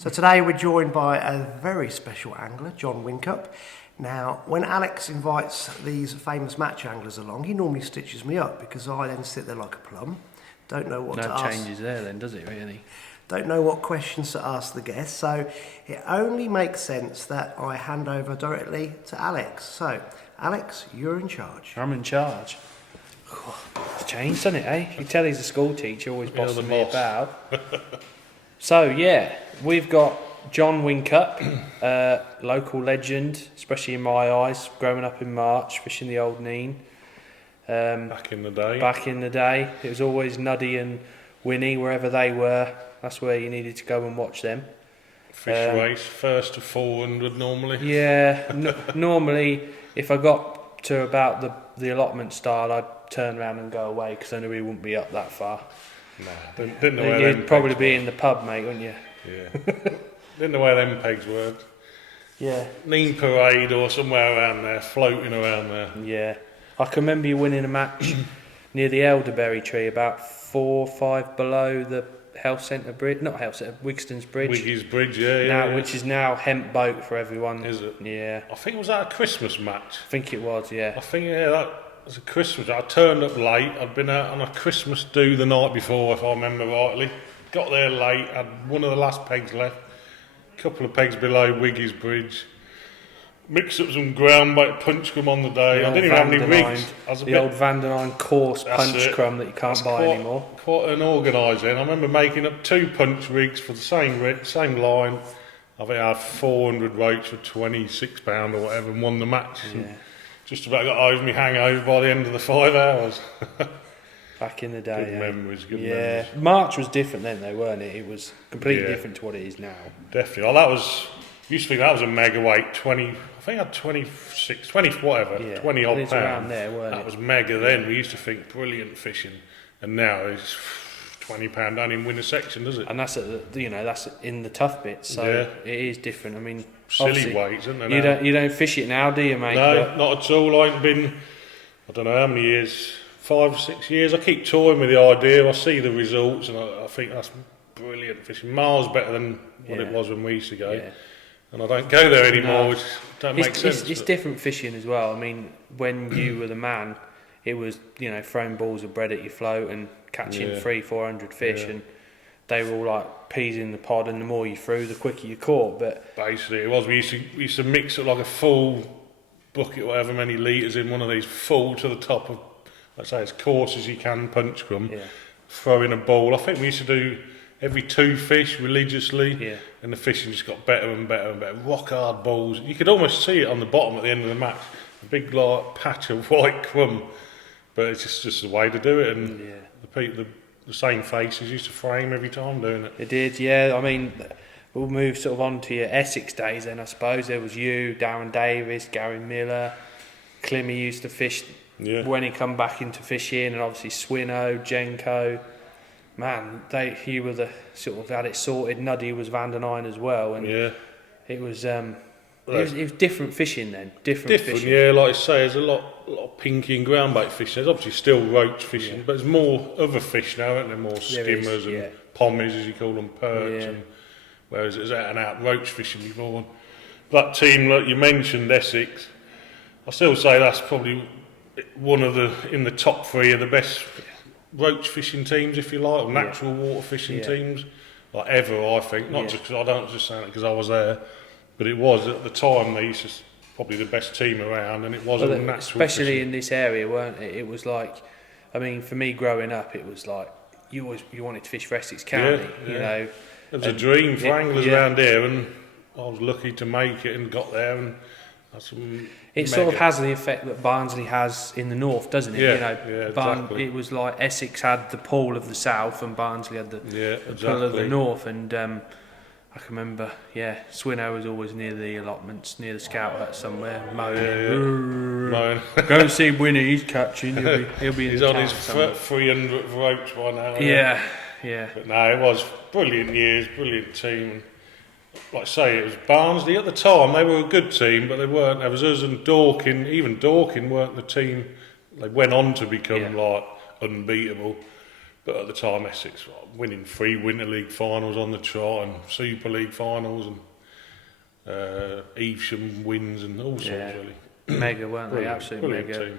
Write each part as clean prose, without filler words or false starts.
So today we're joined by a very special angler, Jon WHINCUP. Now, when Alex invites these famous match anglers along, he normally stitches me up because I then sit there like a plum. Don't know what to ask. No changes there then, does it really? Don't know what questions to ask the guests, so it only makes sense that I hand over directly to Alex. So, Alex, you're in charge. I'm in charge. It's changed, hasn't it, eh? You can tell he's a school teacher, always bossing me about. So, yeah, we've got Jon WHINCUP, local legend, especially in my eyes, growing up in March, fishing the old Neen. Back in the day. Back in the day. It was always Nuddy and Winnie, wherever they were. That's where you needed to go and watch them. Fish race, first to 400 normally. Yeah, normally if I got to about the allotment style, I'd turn around and go away because I knew we wouldn't be up that far. Nah, didn't know where You'd probably be in the pub, mate, wouldn't you? Yeah. Didn't know where them pegs were. Yeah. Neen Parade or somewhere around there, floating around there. Yeah. I can remember you winning a match near the elderberry tree, about 4 or 5 below the health centre bridge, not health centre, Wigston's Bridge. Wiggy's Bridge, yeah. Which is now hemp boat for everyone. Is it? Yeah. I think it was that a Christmas match. I think it was, yeah. I think, that was a Christmas. I turned up late. I'd been out on a Christmas do the night before, if I remember rightly. Got there late, had one of the last pegs left. A couple of pegs below Wiggy's Bridge. Mixed up some ground bait punch crumb on the day. I didn't even have any rigs. Old Vandenine coarse punch crumb that you can't buy anymore. Quite an organiser. I remember making up 2 punch rigs for the same line. I think I had 400 roach for £26 or whatever and won the match. Yeah. Just about got over me hangover by the end of the 5 hours. Back in the day. Good memories, good memories. memories. March was different then though, weren't it? It was completely different to what it is now. Definitely. Oh, used to think that was a mega weight, 20, I think I had 26, 20 whatever, 20 odd pounds. Around there, weren't that was mega then. We used to think brilliant fishing, and now it's £20 don't even win a section, does it? And that's that's in the tough bits, so it is different. I mean, silly weights, isn't there? You don't fish it now, do you, mate? No, not at all. I ain't been, I don't know how many years, 5 or 6 years. I keep toying with the idea. I see the results, and I think that's brilliant fishing. Miles better than what it was when we used to go. Yeah. And I don't go there anymore, which don't make sense. It's different fishing as well. I mean, when you were the man, it was, throwing balls of bread at your float and catching 300-400 fish, and they were all like peas in the pod, and the more you threw, the quicker you caught. But basically, it was. We used to mix it like a full bucket, whatever many litres in one of these, full to the top of, let's say, as coarse as you can punch crumb, throw in a ball. I think we used to do every 2 fish religiously, and the fishing just got better and better and better. Rock hard balls. You could almost see it on the bottom at the end of the match. A big patch of white crumb. But it's just the way to do it, and the same faces used to frame every time doing it. It did, yeah. I mean, we'll move sort of on to your Essex days then, I suppose. There was you, Darren Davis, Gary Miller, Climmy used to fish when he come back into fishing, and obviously Swinno, Jenko. Man, you were the sort of had it sorted. Nuddy was Vandenine as well, and it was different fishing then. Different fishing. Yeah, like I say, there's a lot of pinky and ground bait fishing. There's obviously still roach fishing, but there's more other fish now, aren't there? More skimmers and pommies, as you call them, perch. And, whereas it was out and out roach fishing before. That team, like you mentioned, Essex, I still say that's probably one of in the top 3 of the best roach fishing teams, if you like, or natural water fishing teams, like ever, I think. Not just because I don't just say it because I was there, but it was at the time. They used to probably the best team around, and it was natural especially fishing. In this area, weren't it? It was like, I mean, for me growing up, it was like you wanted to fish for Essex County, you know. It was a dream for anglers around here, and I was lucky to make it and got there. And it sort of has the effect that Barnsley has in the north, doesn't it? Exactly. It was like Essex had the pool of the south, and Barnsley had the pool of the north. And I can remember, Swinno was always near the allotments, near the scout hut somewhere, moaning. Go and see Winnie, he's catching. He'll be in he's the on his 300th roach by now. Yeah. But no, it was brilliant years, brilliant team. Like I say, it was Barnsley at the time. They were a good team, but they weren't. There was us and Dorking. Even Dorking weren't the team. They went on to become like unbeatable. But at the time, Essex were winning 3 Winter League finals on the trot and Super League finals and Evesham wins and all sorts, really. Mega, weren't they? Absolutely mega. Team.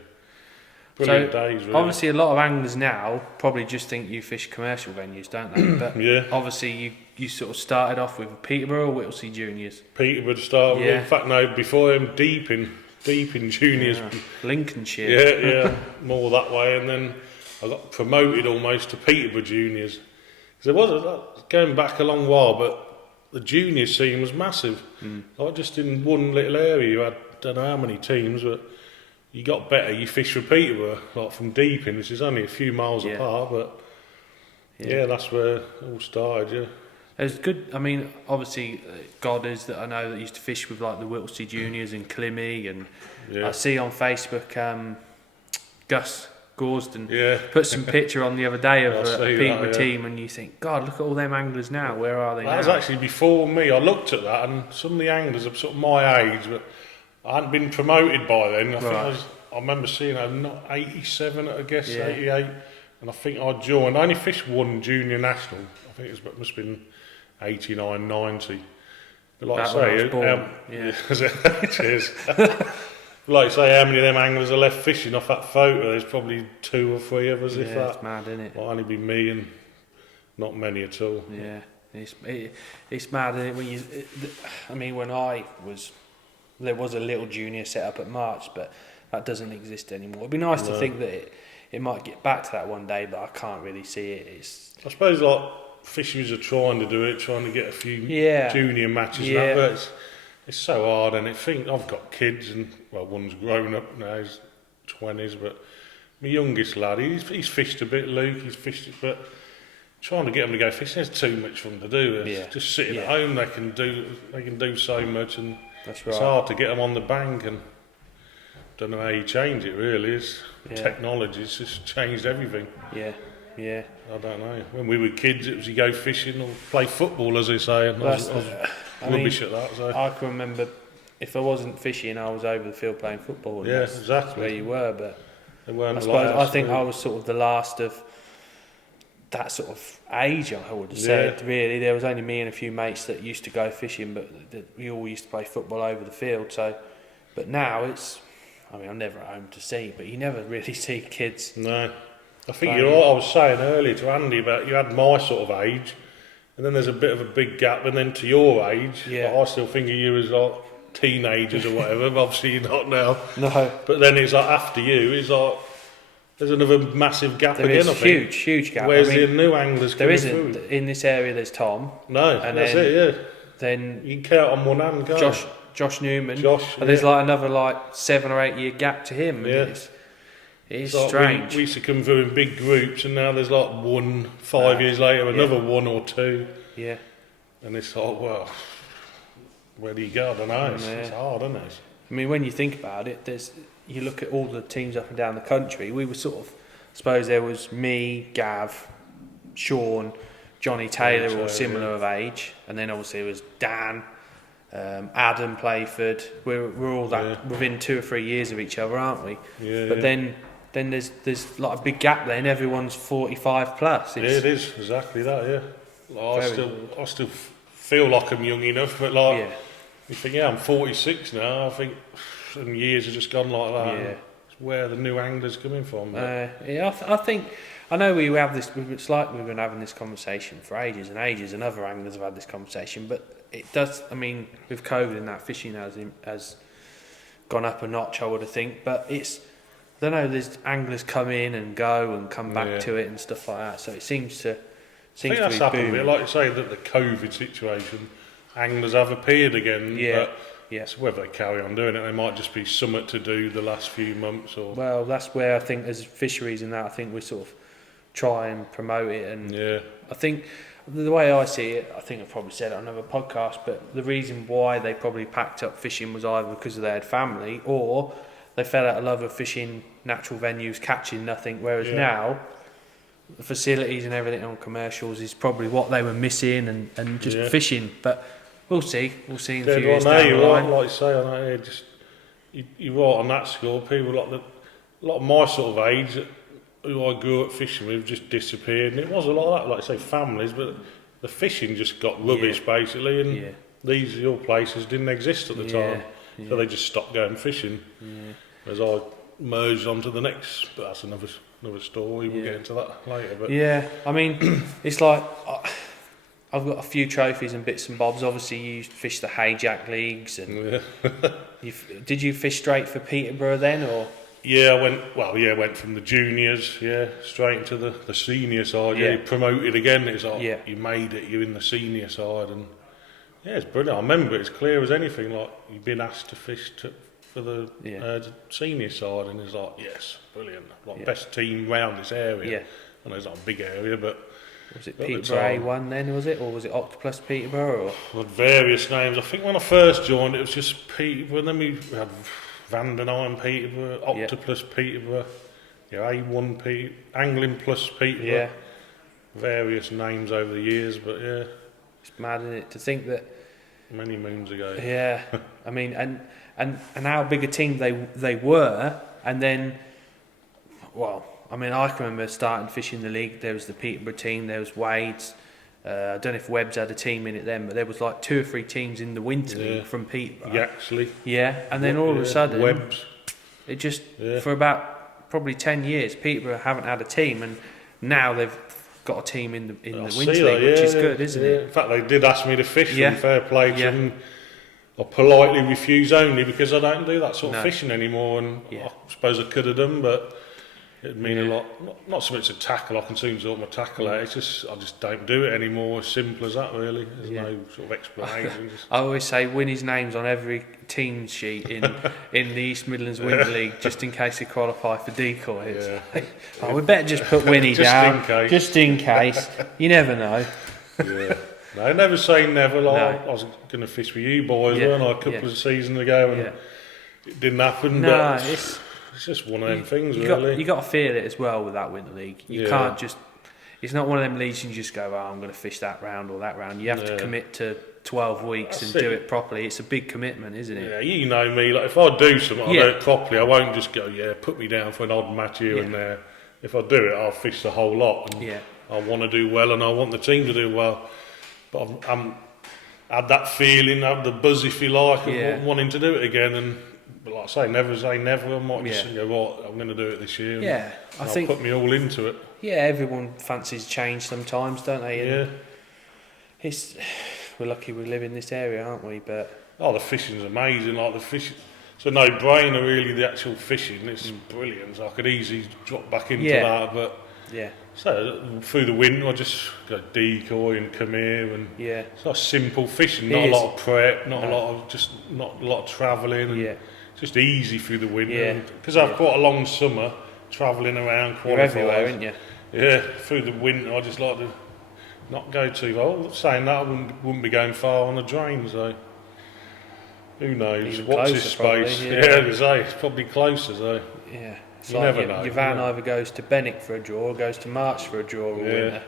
Brilliant days, really. Obviously, a lot of anglers now probably just think you fish commercial venues, don't they? But obviously, you sort of started off with Peterborough or Whittlesea Juniors. Peterborough to start with. In fact, no, before him, deep in juniors. Lincolnshire. Yeah, more that way, and then I got promoted almost to Peterborough Juniors. Because there was going back a long while, but the junior scene was massive. Like just in one little area, you had don't know how many teams, but you got better. You fished for Peterborough, like from Deeping, which is only a few miles apart, but that's where it all started. Yeah. It's good. I mean, obviously, Godders that I know that used to fish with like the Whittlesea Juniors and Climmy, and I see on Facebook Gus Gorsden put some picture on the other day of a Peterborough team, and you think, God, look at all them anglers now. Where are they now? That was actually before me. I looked at that, and some of the anglers are sort of my age, but I hadn't been promoted by then. I remember seeing not 87, I guess 88, and I think I joined. I only fished one junior national. I think it must have been 89, 90. But like I say, cheers. Like I say, how many of them anglers are left fishing off that photo? There's probably 2 or 3 of us, if that. It's mad, isn't it? Might only be me and not many at all. Yeah, it's mad, isn't it? When there was a little junior set up at March, but that doesn't exist anymore. It'd be nice to think that it might get back to that one day, but I can't really see it. I suppose like fisheries are trying to do it, trying to get a few junior matches and that, but it's so hard. And I think I've got kids, and one's grown up now, he's 20s, but my youngest lad, he's fished a bit, Luke, he's fished it, but trying to get them to go fishing, there's too much for them to do. Just sitting at home, they can do so much, and it's hard to get them on the bank, and don't know how you change it really. Technology's just changed everything. I don't know. When we were kids, it was you go fishing or play football, as they say, and I was rubbish at that. So. I can remember if I wasn't fishing, I was over the field playing football. And that's where you were, but I think I was sort of the last of that sort of age, I would have said. Really, there was only me and a few mates that used to go fishing, but we all used to play football over the field. So, but now I'm never at home to see, but you never really see kids. No, I think you're right. I was saying earlier to Andy about you had my sort of age, and then there's a bit of a big gap, and then to your age, I still think of you as like teenagers or whatever. But obviously you're not now. No. But then it's like after you, it's like there's another massive gap again. I think. Huge gap. Where's the new anglers coming through? There isn't in this area. There's Tom. No, and that's it. Yeah. Then you can count on one hand, can't you? Josh Newman. And there's like another 7 or 8 year gap to him. Yeah. It's strange. We used to come through in big groups, and now there's like 5 years later, another 1 or 2. Yeah. And it's like, well, where do you go? I don't know. It's hard, isn't it? I mean, when you think about it, you look at all the teams up and down the country. We were sort of, I suppose there was me, Gav, Sean, Johnny Taylor, all similar of age, and then obviously there was Dan. Adam Playford, we're all that within 2 or 3 years of each other, aren't we? But then there's like a big gap there, and everyone's 45 plus. It is exactly that. I still feel like I'm young enough, but you think, I'm 46 now. I think some years have just gone like that. It's where the new anglers coming from. I think. I know we have this. It's like we've been having this conversation for ages and ages, and other anglers have had this conversation. But it does. I mean, with COVID and that, fishing has gone up a notch, I would have think. But I don't know. There's anglers come in and go and come back to it and stuff like that. So it seems to be booming. Like you say, that the COVID situation, anglers have appeared again. So whether they carry on doing it, they might just be something to do the last few months. Well, that's where I think as fisheries and that, I think we sort of try and promote it, and I think the way I see it, I think I've probably said it on another podcast, but the reason why they probably packed up fishing was either because they had family, or they fell out of love with fishing natural venues, catching nothing, whereas now the facilities and everything on commercials is probably what they were missing, and just fishing. But we'll see in a few years down the line. Like you say, on that, you're right on that score. People like a lot of my sort of age, who I grew up fishing with just disappeared, and it was a lot of that, like I say, families, but the fishing just got rubbish basically, and these your places didn't exist at the time, so they just stopped going fishing. As I merged onto the next, but that's another story. We'll get into that later. But I mean, it's like I've got a few trophies and bits and bobs. Obviously, you fished the Hayjack leagues, and did you fish straight for Peterborough then, or? Yeah, I went from the juniors, straight into the senior side. Yeah, promoted again. It's like you made it. You're in the senior side, and it's brilliant. I remember it as clear as anything. Like you've been asked to fish for the senior side, and it's like yes, brilliant. Like best team round this area. Yeah, I know it's not a big area, but. Was it Peterborough A1 then, was it? Or was it Octopus Peterborough? Or? With various names. I think when I first joined it was just Peterborough, and then we had Vandenheim Peterborough, Octopus Peterborough, A1 Angling Plus Peterborough. Various names over the years, but it's mad, isn't it, to think that... Many moons ago. Yeah, I mean, and how big a team they were, and then, well... I mean, I can remember starting fishing the league. There was the Peterborough team, there was Wade's. I don't know if Webb's had a team in it then, but there was like 2 or 3 teams in the winter league from Peterborough. Yeah, actually. Yeah, and then all of a sudden, Webb's. It just for about probably 10 years, Peterborough haven't had a team, and now they've got a team in the winter league, which is good, isn't it? In fact, they did ask me to fish from fair play to them. I politely refused only because I don't do that sort of fishing anymore, and I suppose I could have done, but. It'd mean a lot. Not so much a tackle. I can soon sort my tackle out. It's just I just don't do it anymore. As simple as that, really. There's no sort of explanation. I always say Winnie's name's on every team sheet in the East Midlands Winter League, just in case they qualify for decoys. Yeah. We better just put Winnie down, just in case. You never know. Yeah. No, never say never. Like, I was going to fish with you boys, weren't I, a couple of seasons ago, and it didn't happen. No, but it's just one of them things, really. You got to feel it as well with that Winter League. You can't just. It's not one of them leagues you can just go, I'm going to fish that round or that round. You have to commit to 12 weeks and do it properly. It's a big commitment, isn't it? Yeah, you know me. Like if I do something, I do it properly. I won't just go, put me down for an odd match here and there. If I do it, I'll fish the whole lot. And I want to do well, and I want the team to do well. But I'm had that feeling, had the buzz, if you like, of wanting to do it again. But like I say never. I might just go, right, I'm going to do it this year. Yeah, I think I'll put me all into it. Yeah, everyone fancies change sometimes, don't they? And we're lucky we live in this area, aren't we? But the fishing's amazing. Like the fishing, it's a no-brainer, really. The actual fishing, it's brilliant. I could easily drop back into that, but so through the winter, I just go decoy and come here, and it's not simple fishing. Not a lot of prep, not a lot of travelling, and just easy through the winter. Because I've quite a long summer travelling around. You're everywhere, aren't you? Yeah, through the winter, I just like to not go too far. Saying that, I wouldn't be going far on the drain, so who knows? Even What's his space? It's probably closer, so you never know. Your van either goes to Benwick for a draw or goes to March for a draw all winter.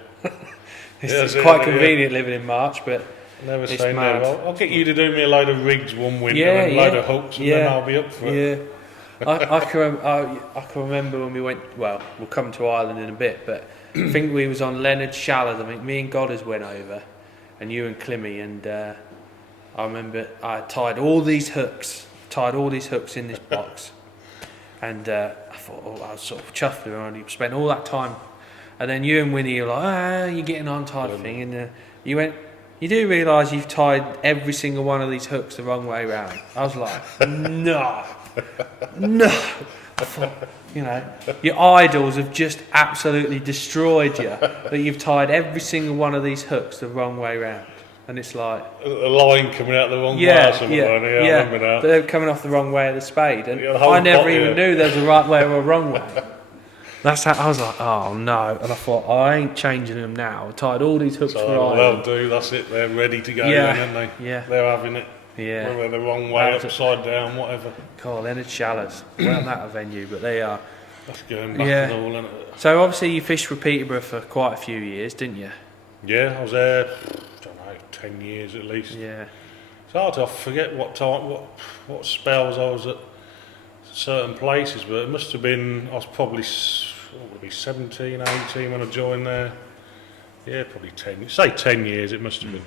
It's quite convenient living in March, but never say never. I'll get you to do me a load of rigs one winter and a load of hooks, and then I'll be up for it. I can remember when we went. Well, we'll come to Ireland in a bit, but I think we was on Leonard Shallard. I think me and Goddard went over, and you and Climmy, and I remember I tied all these hooks in this box, and I thought I was sort of chuffed around. You spent all that time, and then you and Winnie were like, you're getting on type thing, and you went. You do realise you've tied every single one of these hooks the wrong way round. I was like, no. I thought, your idols have just absolutely destroyed you. That you've tied every single one of these hooks the wrong way round. And it's like... A line coming out the wrong way or something. I remember now. They're coming off the wrong way of the spade. And I never even knew there was a right way or a wrong way. That's how I was like, oh no, and I thought I ain't changing them now. I tied all these hooks for Ireland. They'll do. That's it. They're ready to go, then, aren't they? Yeah, they're having it. Yeah, whether they're the wrong way, upside down, whatever. Leonard Shallows. Well, not a venue, but they are. That's going back and all, isn't it? So obviously you fished for Peterborough for quite a few years, didn't you? Yeah, I was there. I don't know, 10 years at least. Yeah. It's hard to forget what spells I was at certain places, but it must have been. I was probably what would it be, 17, 18 when I joined there. Yeah, probably 10. Say 10 years. It must have been.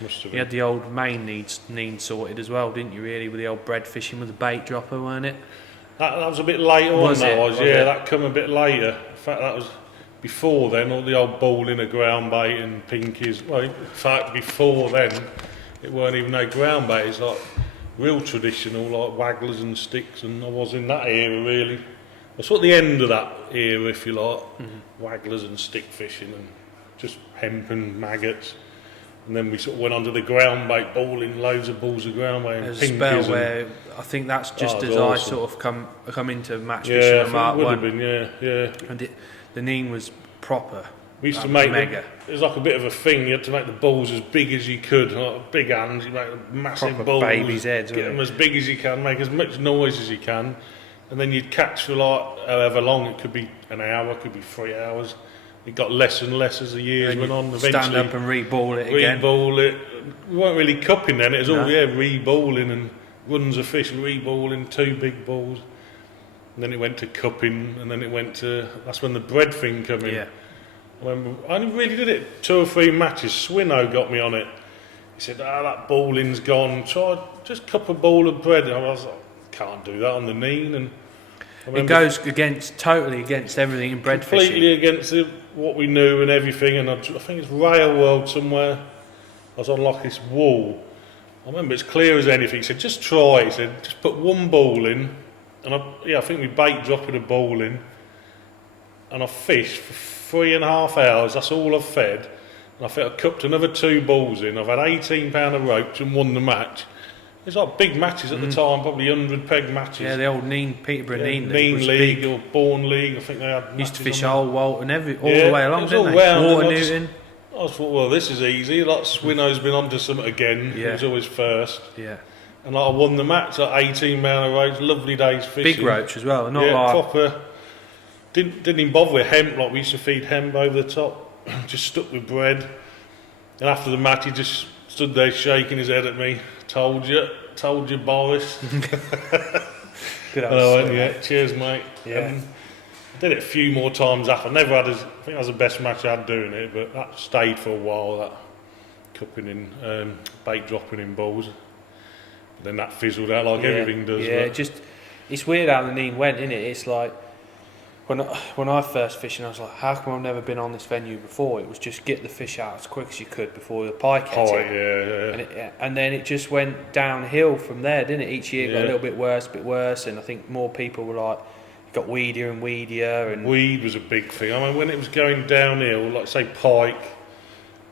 You had the old main need sorted as well, didn't you? Really, with the old bread fishing with the bait dropper, weren't it? That was a bit later on. That come a bit later. In fact, that was before then. All the old balling of ground bait and pinkies. Well, in fact, before then, it weren't even no ground bait. It's like real traditional, like wagglers and sticks. And I was in that era really. I was at the end of that era, if you like. Wagglers and stick fishing and just hemp and maggots. And then we sort of went onto the ground bait, balling loads of balls of ground bait and There's pinkies. a spell where I think that's just as awesome. I sort of come into match fishing at Mark 1. And the Neen was proper. We used to make mega. It was like a bit of a thing. You had to make the balls as big as you could, like big hands. You make massive proper balls, baby's heads, get them as big as you can, make as much noise as you can, and then you'd catch for like however long. It could be an hour, it could be 3 hours. It got less and less as the years went on. Eventually, stand up and re-ball it again. Re-ball it. We weren't really cupping then. It was all re-balling and runs of fish, re-balling 2 big balls. And then it went to cupping, and then it went to. That's when the bread thing came in. Yeah. I only really did it 2 or 3 matches. Swinnow got me on it. He said, that balling's gone. Try just cup a ball of bread. And I was like, can't do that on the Neen. And it goes totally against everything in bread fishing. Completely against what we knew and everything. And I think it's Rail World somewhere. I was on like this wall. I remember it's clear as anything. He said, just try it. He said, just put 1 ball in. And I think we bait dropping a ball in. And I fished for 3.5 hours. That's all I've fed. And I think I cupped another 2 balls in. I've had 18 pound of ropes and won the match. It's like big matches at the time, probably 100 peg matches. Yeah, the old Peterborough Neen League or Bourne League. I think they had. Used to fish Old Walt and all the way along, didn't they? Round, Water Newton. I thought, well, this is easy. Like Swinnow's been onto something again. He was always first. Yeah. And like, I won the match at 18 pound of ropes. Lovely days fishing. Big roach as well. Not proper. Didn't even bother with hemp. Like we used to feed hemp over the top. Just stuck with bread. And after the match, he just stood there shaking his head at me. Told you, Boris. Good old cheers, mate. Yeah. I did it a few more times after. I never had I think that was the best match I had doing it, but that stayed for a while, that cupping in, bait dropping in balls. But then that fizzled out like everything does. Yeah, it's weird how the Neen went, innit? It's like, when I first fished, I was like, how come I've never been on this venue before? It was just get the fish out as quick as you could before the pike hit it. And then it just went downhill from there, didn't it? Each year it got a little bit worse, and I think more people were like, it got weedier and weedier. And weed was a big thing. I mean, when it was going downhill, like say pike,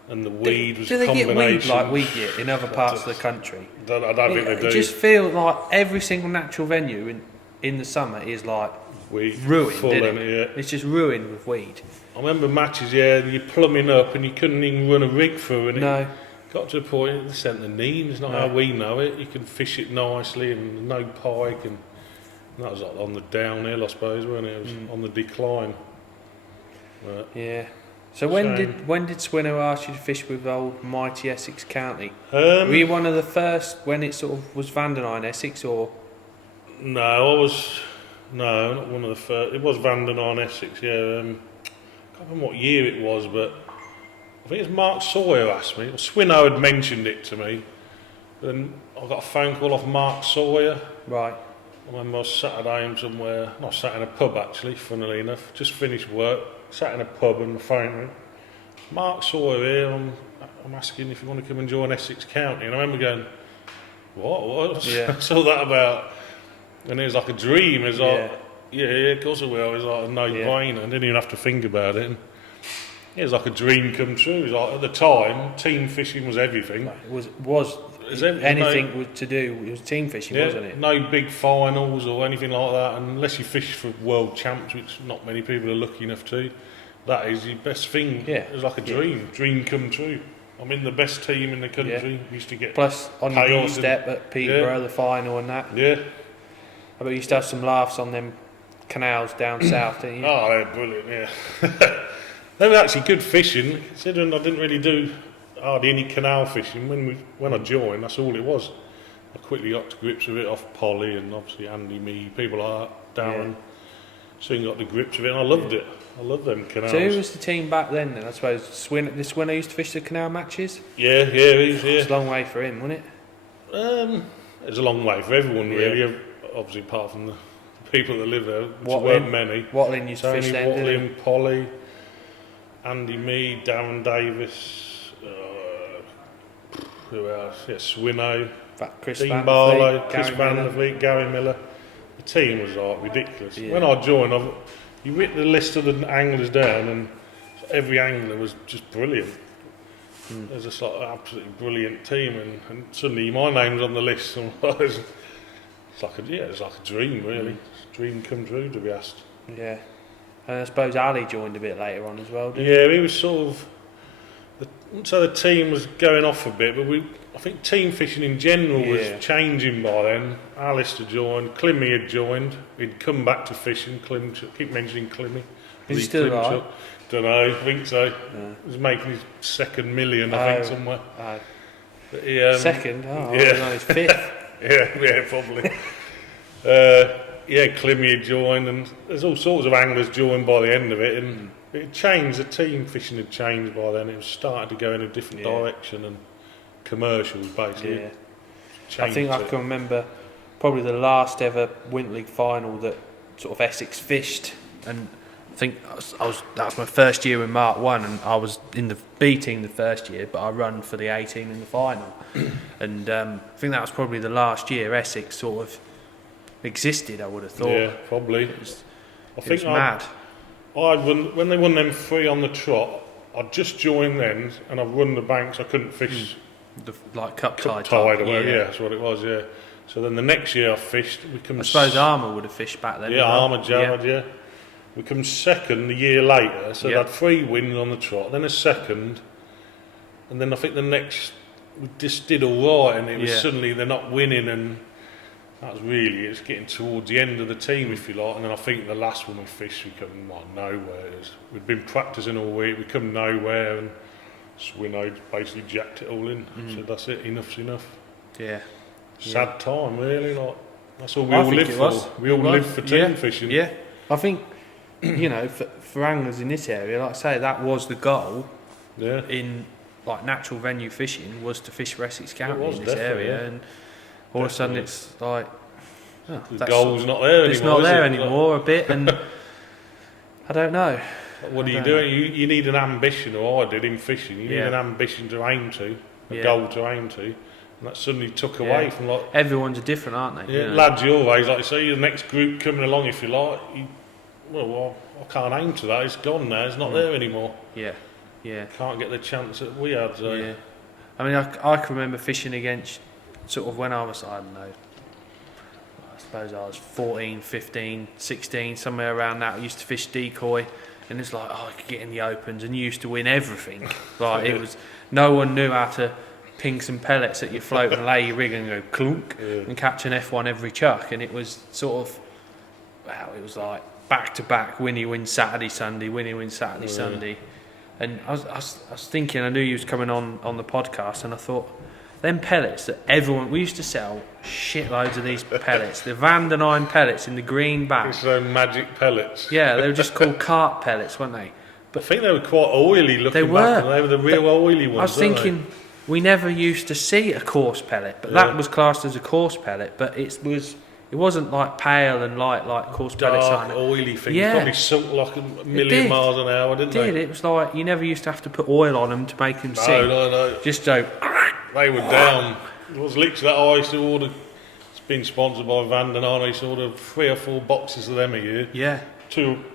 and the weed was a combination. Do they get weed like we get in other parts of the country? I don't think they do. I just feel like every single natural venue in the summer is like ruined, isn't it? It's just ruined with weed. I remember matches, you're plumbing up and you couldn't even run a rig through, and it got to a point, they sent the Neen, it's not how we know it. You can fish it nicely and no pike, and that was like on the downhill, I suppose, wasn't it? It was on the decline. But yeah. So when did Swinnow ask you to fish with old mighty Essex County? Were you one of the first when it sort of was Vandenine Essex, or? No, I was. No, not one of the first. It was Vandenine Essex, I can't remember what year it was, but I think it's Mark Sawyer asked me. Swinnow had mentioned it to me. Then I got a phone call off Mark Sawyer. Right. I remember I was sat at home somewhere. I sat in a pub actually, funnily enough. Just finished work. Sat in a pub and the phone rang. Mark Sawyer here. I'm asking if you want to come and join Essex County. And I remember going, what? Yeah. What's all that about? And it was like a dream. It was like, of course I will. It was like a no-brainer. I didn't even have to think about it. And it was like a dream come true. It was like, at the time, team fishing was everything. It was anything to do. It was team fishing, wasn't it? No big finals or anything like that. And unless you fish for world champs, which not many people are lucky enough to, that is the best thing. Yeah. It was like a dream come true. I'm in the best team in the country. We used to get plus on your doorstep at Peterborough, the final and that. Yeah. I bet you used to have some laughs on them canals down south, didn't you? Oh, they're brilliant, yeah. They were actually good fishing, considering I didn't really do hardly any canal fishing. When I joined, that's all it was. I quickly got to grips with it off Polly and obviously Andy, me, people like that, Darren. soon got the grips of it, and I loved it. I love them canals. So who was the team back then? I suppose Swinner used to fish the canal matches. Yeah. It's a long way for him, wasn't it? It's a long way for everyone, really. Obviously, apart from the people that live there, which weren't many. Watling used to fish then. Watling, Polly, Andy Mead, Darren Davis, who else? Yeah, Swinnow, Chris Dean Van Barlow, Vliet, Chris Van der Vliet, Gary Miller. The team was like ridiculous. Yeah. When I joined, you written the list of the anglers down, and every angler was just brilliant. There's just like an absolutely brilliant team, and suddenly my name's on the list. And it's like a dream, really. It's a dream come true, to be asked. Yeah, and I suppose Ali joined a bit later on as well, didn't he? Yeah, he was sort of. So the team was going off a bit, but I think team fishing in general was changing by then. Alistair joined, Climmy had joined. He'd come back to fishing. Keep mentioning Climmy. Is he still alive? Don't know. I think so. Yeah. He was making his second million, I think, somewhere. But he, second? Oh, yeah. I was on his fifth. yeah, probably. Climmy had joined, and there's all sorts of anglers joined by the end of it, and it changed. The team fishing had changed by then. It was starting to go in a different direction, and commercials basically. Yeah. I think I can remember probably the last ever Winter League final that sort of Essex fished, and I think that was my first year in Mark 1, and I was in the B team the first year, but I run for the A team in the final. And I think that was probably the last year Essex sort of existed, I would have thought. Yeah, probably. It was mad. When they won them 3 on the trot, I'd just joined then, and I'd run the banks. I couldn't fish like cup tide. That's what it was. Yeah. So then the next year I fished. I suppose Armour would have fished back then. Yeah, Armour, Jarrod. Yeah. We come second the year later, so they had 3 wins on the trot, then a second, and then I think the next we just did all right, and it was suddenly they're not winning, and that was really it's getting towards the end of the team, if you like. And then I think the last one we fished, we come nowhere. We'd been practising all week, we come nowhere, and Swinnow basically jacked it all in. So that's it, enough's enough. Yeah. Sad time, really. Like that's all we all live for. We all live for team fishing. Yeah, I think. For anglers in this area, like I say, that was the goal. Yeah. In like natural venue fishing was to fish for Essex County in this area, and all of a sudden it's like the goal's not there anymore. It's not there anymore a bit, and I don't know. What are you doing? You need an ambition, or I did in fishing. You need an ambition to aim to, a goal to aim to, and that suddenly took away from like everyone's different, aren't they? Yeah, lads your age, like you say, the next group coming along, if you like. Well, I can't aim to that. It's gone now. It's not there anymore. Yeah. Can't get the chance that we had. So. Yeah. I mean, I can remember fishing against sort of when I was, I don't know, I suppose I was 14, 15, 16, somewhere around that. I used to fish decoy, and it's like, I could get in the opens, and you used to win everything. Like it was, no one knew how to ping some pellets at your float and lay your rig and go clunk and catch an F1 every chuck, and it was sort of, it was like back to back, Winnie wins Saturday, Sunday, Winnie wins Saturday, Sunday. And I was thinking, I knew you was coming on the podcast, and I thought, them pellets that we used to sell shitloads of these pellets, the Van den Eyne pellets in the green bag. It's those magic pellets. Yeah, they were just called carp pellets, weren't they? But I think they were quite oily looking. They were. They were the real oily ones. I was thinking, we never used to see a coarse pellet, but that was classed as a coarse pellet, but it wasn't like pale and light like coarse pellets. Dark, oily things. Yeah. Probably sunk like a million miles an hour, didn't they? It was like you never used to have to put oil on them to make them sink. No. Just so. They were down. It was leaks that I used to order. It's been sponsored by Van den Eyne. I used to order 3 or 4 boxes of them a year. Yeah.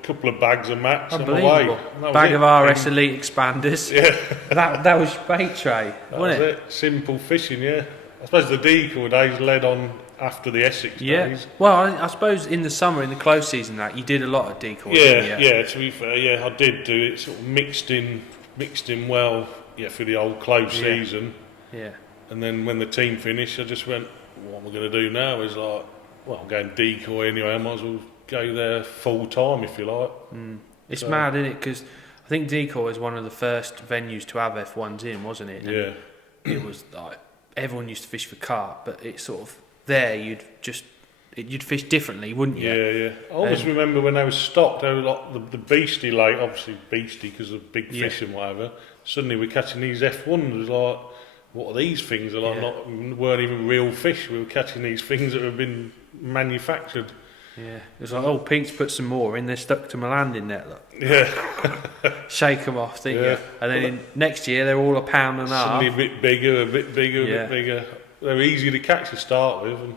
Couple of bags of mats. Unbelievable. Bag of RS Elite expanders. Yeah. that was your bait tray, wasn't it? Simple fishing, yeah. I suppose the decoy days led on after the Essex days. Well, I suppose in the summer, in the close season, you did a lot of decoys. Yeah. To be fair, I did do it. Sort of mixed in well. Yeah, for the old close season. Yeah. And then when the team finished, I just went, what am I going to do now? It's like, well, I'm going decoy anyway. I might as well go there full time, if you like. It's mad, isn't it? Because I think decoy is one of the first venues to have F1s in, wasn't it? And it was like everyone used to fish for carp, but it's sort of there. you'd fish differently, wouldn't you? Yeah. I always remember when they were stocked, they were like the beastie lake, obviously beastie because of big fish and whatever. Suddenly we're catching these F1s. It was like, what are these things? They're like weren't even real fish. We were catching these things that have been manufactured. Yeah, it was like, Pete's put some more in, they're stuck to my landing net, look. Yeah. Shake them off, didn't you? And then next year they're all £1.5 Suddenly a bit bigger, a bit bigger. They're easy to catch to start with. And,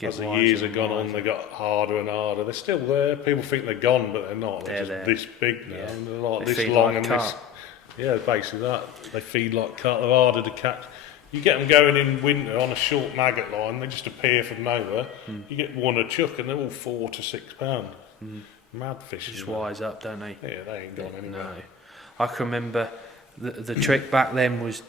as the years have gone on, they got harder and harder. They're still there. People think they're gone, but they're not. They're just this big now. And they're like this long and this. Yeah, basically that. They feed like carp. They're harder to catch. You get them going in winter on a short maggot line, they just appear from nowhere. You get one a chuck and they're all £4 to £6. Mad fish. Just wise up, don't they? Yeah, they ain't gone anywhere. No. I can remember the trick back then was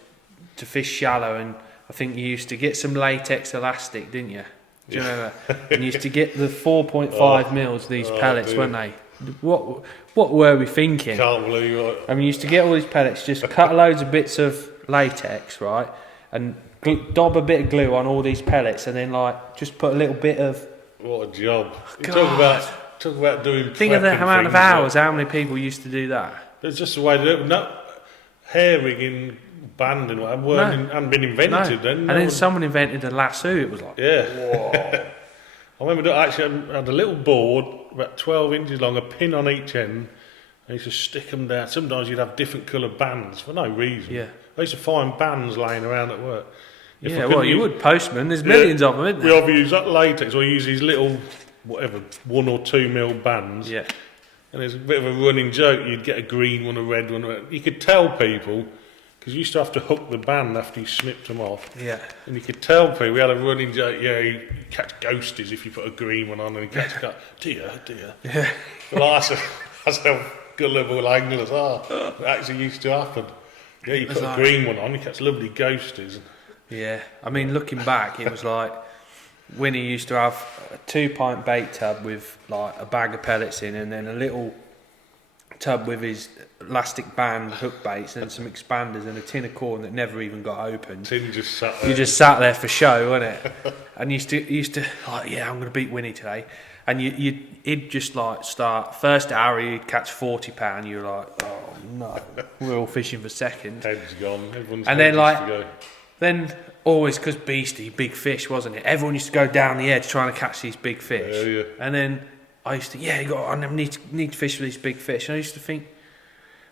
to fish shallow, and I think you used to get some latex elastic, didn't you? Do you remember? And you used to get the 4.5 mils, these pellets, weren't they? What were we thinking? Can't believe it. I mean, you used to get all these pellets, just cut loads of bits of latex, right? And dob a bit of glue on all these pellets, and then like just put a little bit of. What a job! Talk about doing. Think of the amount of hours. How many people used to do that? It's just the way to do it. No, hair rigging, banding, whatever, hadn't been invented then. And then someone invented a lasso. It was like, whoa. I remember I actually had a little board about 12 inches long, a pin on each end. I used to stick them down. Sometimes you'd have different coloured bands for no reason. Yeah. I used to find bands laying around at work. You would, postman. There's millions of them, isn't there? We either use that latex or use these little, 1 or 2 mil bands. Yeah. And there's a bit of a running joke. You'd get a green one, a red one. You could tell people, because you used to have to hook the band after you snipped them off. Yeah. And you could tell people, we had a running joke, you catch ghosties if you put a green one on, and you catch dear. Yeah. Well, that's how gullible anglers are. It actually used to happen. Yeah, you put a green one on, you catch lovely ghosties. Yeah, I mean, looking back, it was like Winnie used to have a 2-pint bait tub with like a bag of pellets in, and then a little tub with his elastic band hook baits and some expanders and a tin of corn that never even got opened. Tin just sat there. You just sat there for show, wasn't it? And used to like, yeah, I'm going to beat Winnie today. And he'd just like start first hour, he'd catch £40. You're like, oh no, we're all fishing for second. Head's gone. Everyone's and then like, then always because beastie, big fish, wasn't it? Everyone used to go down the edge trying to catch these big fish. Yeah. And then I used to, I need to fish for these big fish. And I used to think,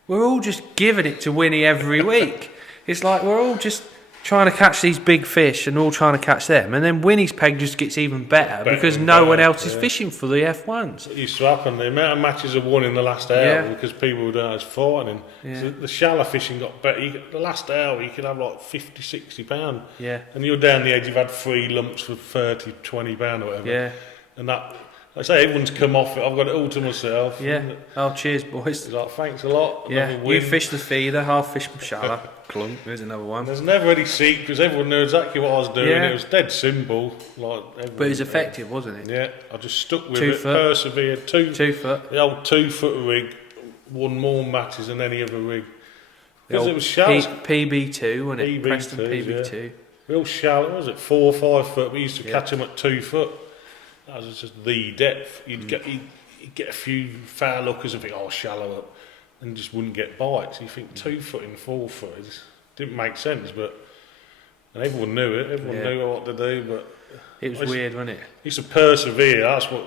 we're all just giving it to Winnie every week. It's like we're all just trying to catch these big fish and all trying to catch them, and then Winnie's peg just gets even better because no one else is fishing for the F1s. It used to happen. The amount of matches are won in the last hour because people don't have fighting. So the shallow fishing got better. The last hour you could have like £50-60. Yeah. And you're down the edge, you've had 3 lumps for £30-20 or whatever. Yeah. And that, like I say, everyone's come off it. I've got it all to myself. Yeah. Oh, cheers, boys. It's like, thanks a lot. Yeah. You fish the feeder, I'll fish from shallow. Clunk. There's another one. There's never any secrets. Everyone knew exactly what I was doing. It was dead simple. But it was effective, wasn't it? Yeah. I just stuck with 2 it. foot. Persevered. 2 foot. The old 2 foot rig won more matches than any other rig. Because it was shallow. PB2, wasn't it? Preston PB2. Yeah. Real shallow, was it? 4 or 5 foot. We used to catch them at 2 foot. That was just the depth. You'd get a few foul lookers and think, oh, shallow up, and just wouldn't get bites. You think 2 foot and 4 foot, it just didn't make sense, and everyone knew it. Everyone knew what to do, but it was weird, wasn't it? I used to persevere. That's what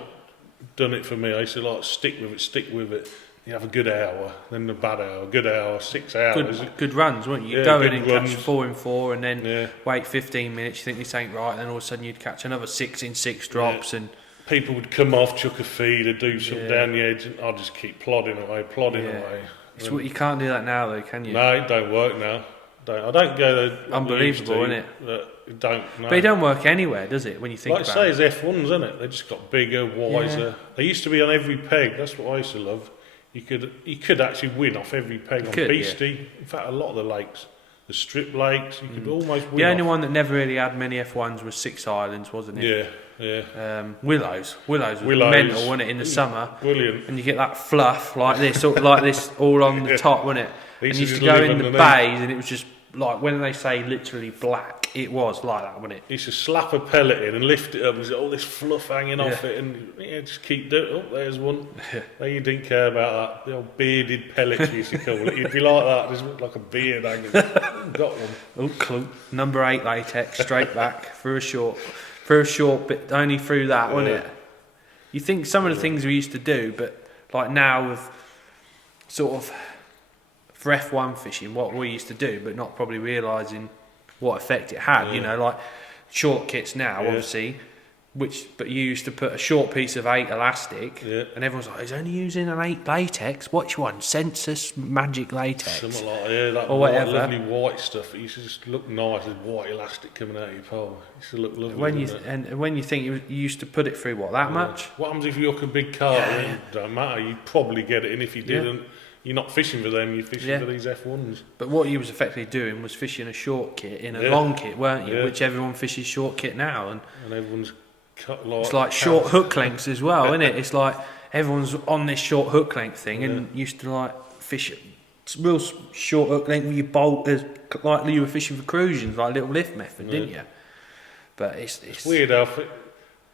done it for me. I used to like stick with it. You have a good hour, then the bad hour, good hour, 6 hours. Good runs, weren't you? You'd go in and catch 4 in 4, and then wait 15 minutes. You think this ain't right, and then all of a sudden you'd catch another 6 in 6 drops, and people would come off, chuck a feed, or do something down the edge, and I'd just keep plodding away. You can't do that now, though, can you? No, it don't work now. I don't go there. Unbelievable, isn't it? It don't. No. But it don't work anywhere, does it? When you think about it. Like I say, it's F1s, isn't it? They just got bigger, wiser. Yeah. They used to be on every peg. That's what I used to love. You could actually win off every peg on Beastie. Yeah. In fact, a lot of the lakes, the strip lakes, you could almost win. The only one that never really had many F1s was Six Islands, wasn't it? Yeah. Willows was mental, wasn't it, in the summer? Brilliant. And you get that fluff like this all on the top, wasn't it? And you used to go in the bays, and it was just like when they say literally black, it was like that, wasn't it? He used to slap a pellet in and lift it up, and there's all this fluff hanging off it, and just keep doing it. Oh, there's one. Then you didn't care about that. The old bearded pellets you used to call it. You'd be like that, just look like a beard hanging. Got one. Oh, clunk. Number 8 latex, straight back, through a short bit, only through that, wasn't it? You think some of the things we used to do, but like now with sort of for F1 fishing, what we used to do, but not probably realising what effect it had. You know, like short kits now, obviously, but you used to put a short piece of 8 elastic, and everyone's like, he's only using an 8 latex. Which one? Census Magic Latex? Something like that, or whatever. Lovely white stuff. It used to just look nice, with white elastic coming out of your pole. It used to look lovely. When you think you used to put it through that much? What happens if you hook a big cart? It don't matter. You probably get it, and if you didn't, you're not fishing for them. You're fishing for these F1s. But what you was effectively doing was fishing a short kit in a long kit, weren't you? Which everyone fishes short kit now, and everyone's cut it's like short hook lengths as well, isn't it? It's like everyone's on this short hook length thing, and used to like fish real short hook length with your bolt as like you were fishing for crusions, like little lift method, didn't you? But it's weird how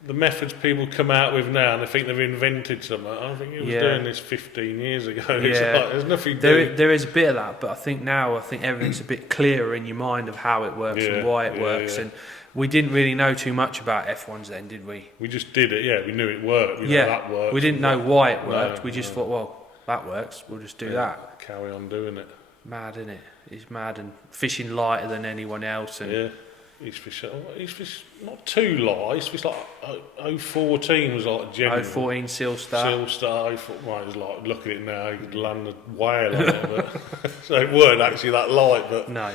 the methods people come out with now, and they think they've invented something. I think it was doing this 15 years ago. It's like, there's nothing. There is a bit of that, but I think everything's a bit clearer in your mind of how it works and why it works. And we didn't really know too much about F1s then, did we? We just did it. We knew it worked. We know that worked. We didn't know why it worked. We just thought, well, that works. We'll just do that. Carry on doing it. Mad, isn't it? It's mad, and fishing lighter than anyone else. And He's fished not too light. He's fished like 014 was like a genuine. 014 Seal Star. Well, it's like, look at it now, you could land a whale on it. But, so it weren't actually that light. But no.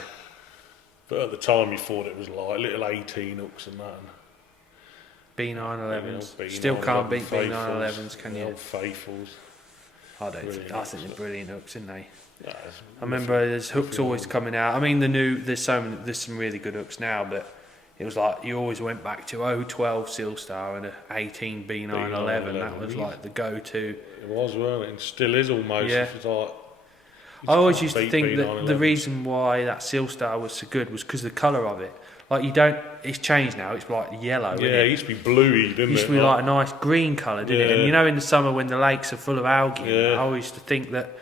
But at the time you thought it was light, little 18 hooks and that. B911s. Still can't beat B911s, can you? Old faithfuls. I think they're brilliant hooks, aren't they? I remember there's hooks always coming out. I mean, there's some really good hooks now, but it was like you always went back to 012 Seal Star and a 18 B911. That was like the go-to. It was, weren't it? And still is almost. Yeah. It's like, I always used to think that the reason why that Seal Star was so good was because of the colour of it. Like it's changed now. It's like yellow. Yeah, it used to be bluey, didn't it? It used to be like a nice green colour, didn't it? And you know, in the summer when the lakes are full of algae, I always used to think that.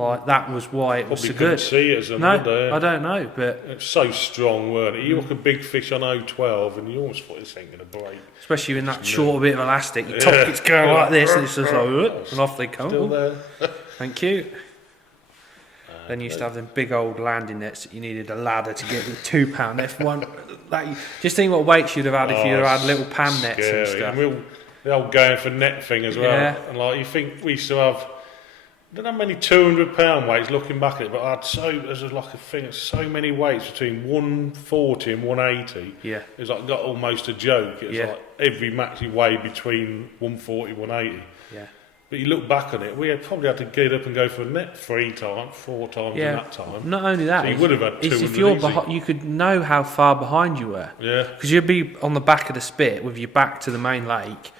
Like that was why it was so good. See it as a I don't know, but it's so strong, weren't it? You hook a big fish on 012 and you almost thought this ain't going to break. Especially in that short bit of elastic, your top it's going like this, and it's just like, and off they come. Still there. Thank you. Then you used to have them big old landing nets that you needed a ladder to get the £2 F1. Just think what weights you'd have had if you'd have had little pan nets and stuff. And the old going for net thing as well. Yeah. And like you think we used to have. I don't know how many £200 weights looking back at it, but I had so many weights between 140 and 180. Yeah. It was like got almost a joke. It was like every match you weighed between 140 and 180. Yeah. But you look back on it, we probably had to get up and go for a net 4 times in that time. Not only that, so you would have had 200 if you're you could know how far behind you were. Yeah. Because you'd be on the back of the spit with your back to the main lake.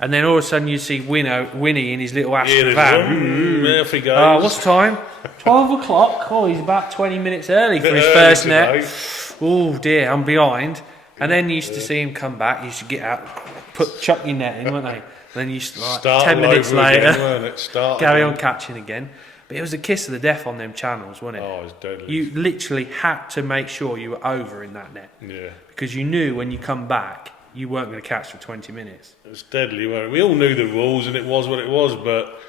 And then all of a sudden you see Winnie in his little Astra van. There he goes. What's time? 12 o'clock. Oh, he's about 20 minutes early for his first net. Oh dear, I'm behind. And then you used to see him come back. You used to get out, chuck your net in, weren't they? And then you used to, like, 10 minutes later, carry on catching again. But it was a kiss of the death on them channels, wasn't it? Oh, it was deadly. You literally had to make sure you were over in that net. Yeah. Because you knew when you come back, you weren't going to catch for 20 minutes. It was deadly, weren't it? We all knew the rules and it was what it was, but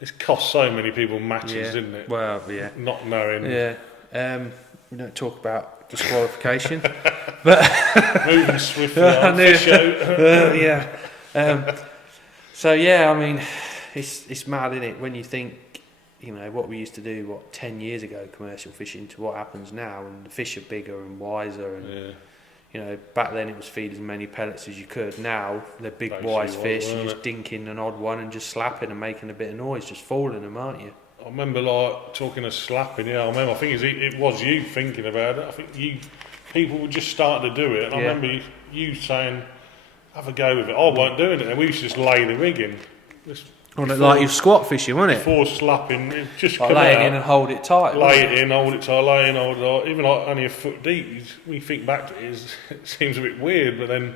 it's cost so many people matches, didn't it? Well, yeah. Not knowing. Yeah. We don't talk about disqualification. But moving swiftly on. So, yeah, I mean, it's mad, isn't it? When you think, you know, what we used to do, 10 years ago, commercial fishing, to what happens now, and the fish are bigger and wiser and... You know, back then it was feed as many pellets as you could. Now they're big, wise fish. You're just dinking an odd one and just slapping and making a bit of noise, just fouling them, aren't you? I remember, like, talking of slapping. I think it was you thinking about it. I think people were just starting to do it, and I remember you saying, "Have a go with it." I weren't doing it. And we used to just lay the rig in. Like you're squat fishing, wasn't it? Before slapping, it just Like come lay out. it in and hold it tight. Lay it in, hold it tight, lay in, hold it tight. Even like only a foot deep, when you think back to it, it seems a bit weird. But then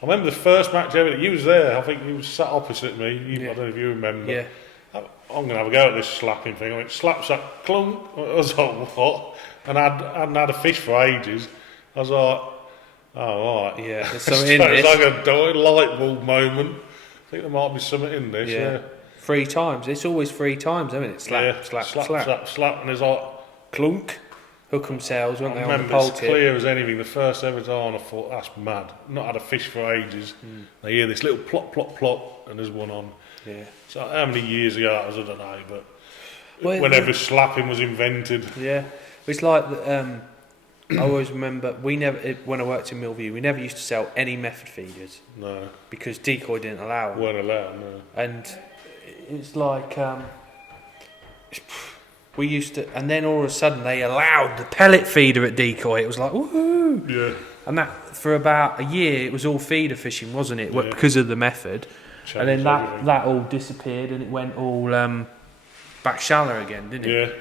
I remember the first match ever that you was there. I think you was sat opposite me. I don't know if you remember. Yeah. I'm going to have a go at this slapping thing. I went slap, slap, clunk. I was like, what? And I hadn't had a fish for ages. I was like, oh, right. Yeah, there's something in It's this. like a light bulb moment. I think there might be something in this. Yeah. 3 times. It's always 3 times, isn't it? Slap, slap, slap, slap, slap, and there's like clunk. Hook 'em sails, weren't they, I on the remember pole as tip? clear as anything. The first ever time I thought, that's mad. Not had a fish for ages. They hear this little plop, plop, plop, and there's one on. Yeah. So how many years ago that was, I don't know, but Well, whenever slapping was invented. Yeah. It's like, I always remember, when I worked in Millview, we never used to sell any method feeders. No. Because decoy didn't allow them. Weren't allowed, no. And it's like, we used to, and then all of a sudden they allowed the pellet feeder at decoy. It was like, woohoo! Yeah. And that, for about a year, it was all feeder fishing, wasn't it? Yeah. Because of the method. Changed and then everything. that all disappeared and it went all back shallow again, didn't it? Yeah.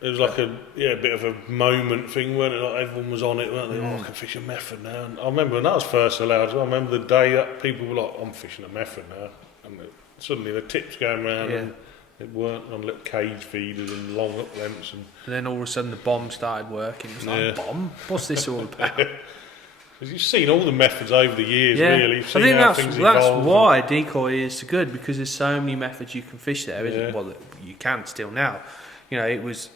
It was like a bit of a moment thing, weren't it? Like everyone was on it, weren't they? Oh, I can fish a method now. And I remember when that was first allowed. I remember the day that people were like, I'm fishing a method now. And suddenly the tips going around and it weren't on little cage feeders and long up lengths. And then all of a sudden the bomb started working. It was like, bomb? What's this all about? Because you've seen all the methods over the years, really. You've I seen think how things that's evolve. why decoy is so good, because there's so many methods you can fish there. Yeah. Well, you can still now. You know, it was.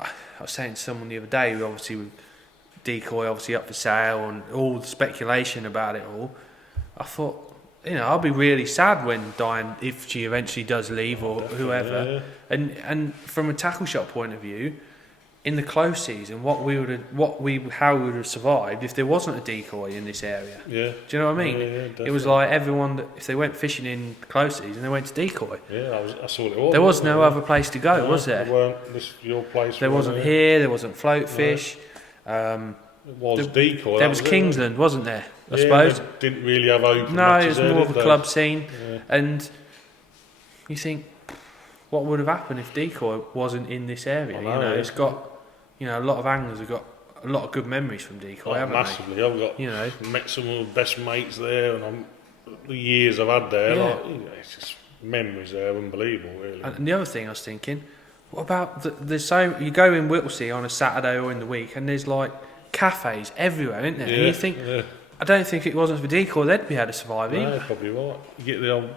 I was saying to someone the other day, obviously with decoy obviously up for sale and all the speculation about it all. I thought, I'll be really sad when Diane, if she eventually does leave or whoever. Yeah. And from a tackle shop point of view, in the close season, how we would have survived if there wasn't a decoy in this area. Yeah. Do you know what I mean? Yeah, it was like everyone that, if they went fishing in close season, they went to decoy. Yeah, that's all it was. There was no other place to go, was there? There weren't your place. There wasn't here. There wasn't float fish. It was decoy. There was Kingsland, wasn't there? I yeah, suppose. they didn't really have open. No, it was matches more there, of a club scene. Yeah. And you think, what would have happened if decoy wasn't in this area? It's got, a lot of anglers have got a lot of good memories from decoy, haven't massively. they? I've got met some of the best mates there, and the years I've had there, it's just memories there, unbelievable, really. And the other thing I was thinking, what about there's so you go in Whittlesea on a Saturday or in the week, and there's like cafes everywhere, isn't there? Yeah, and you think, I don't think it wasn't for decoy, they'd be able to survive either. No, probably right. You get the old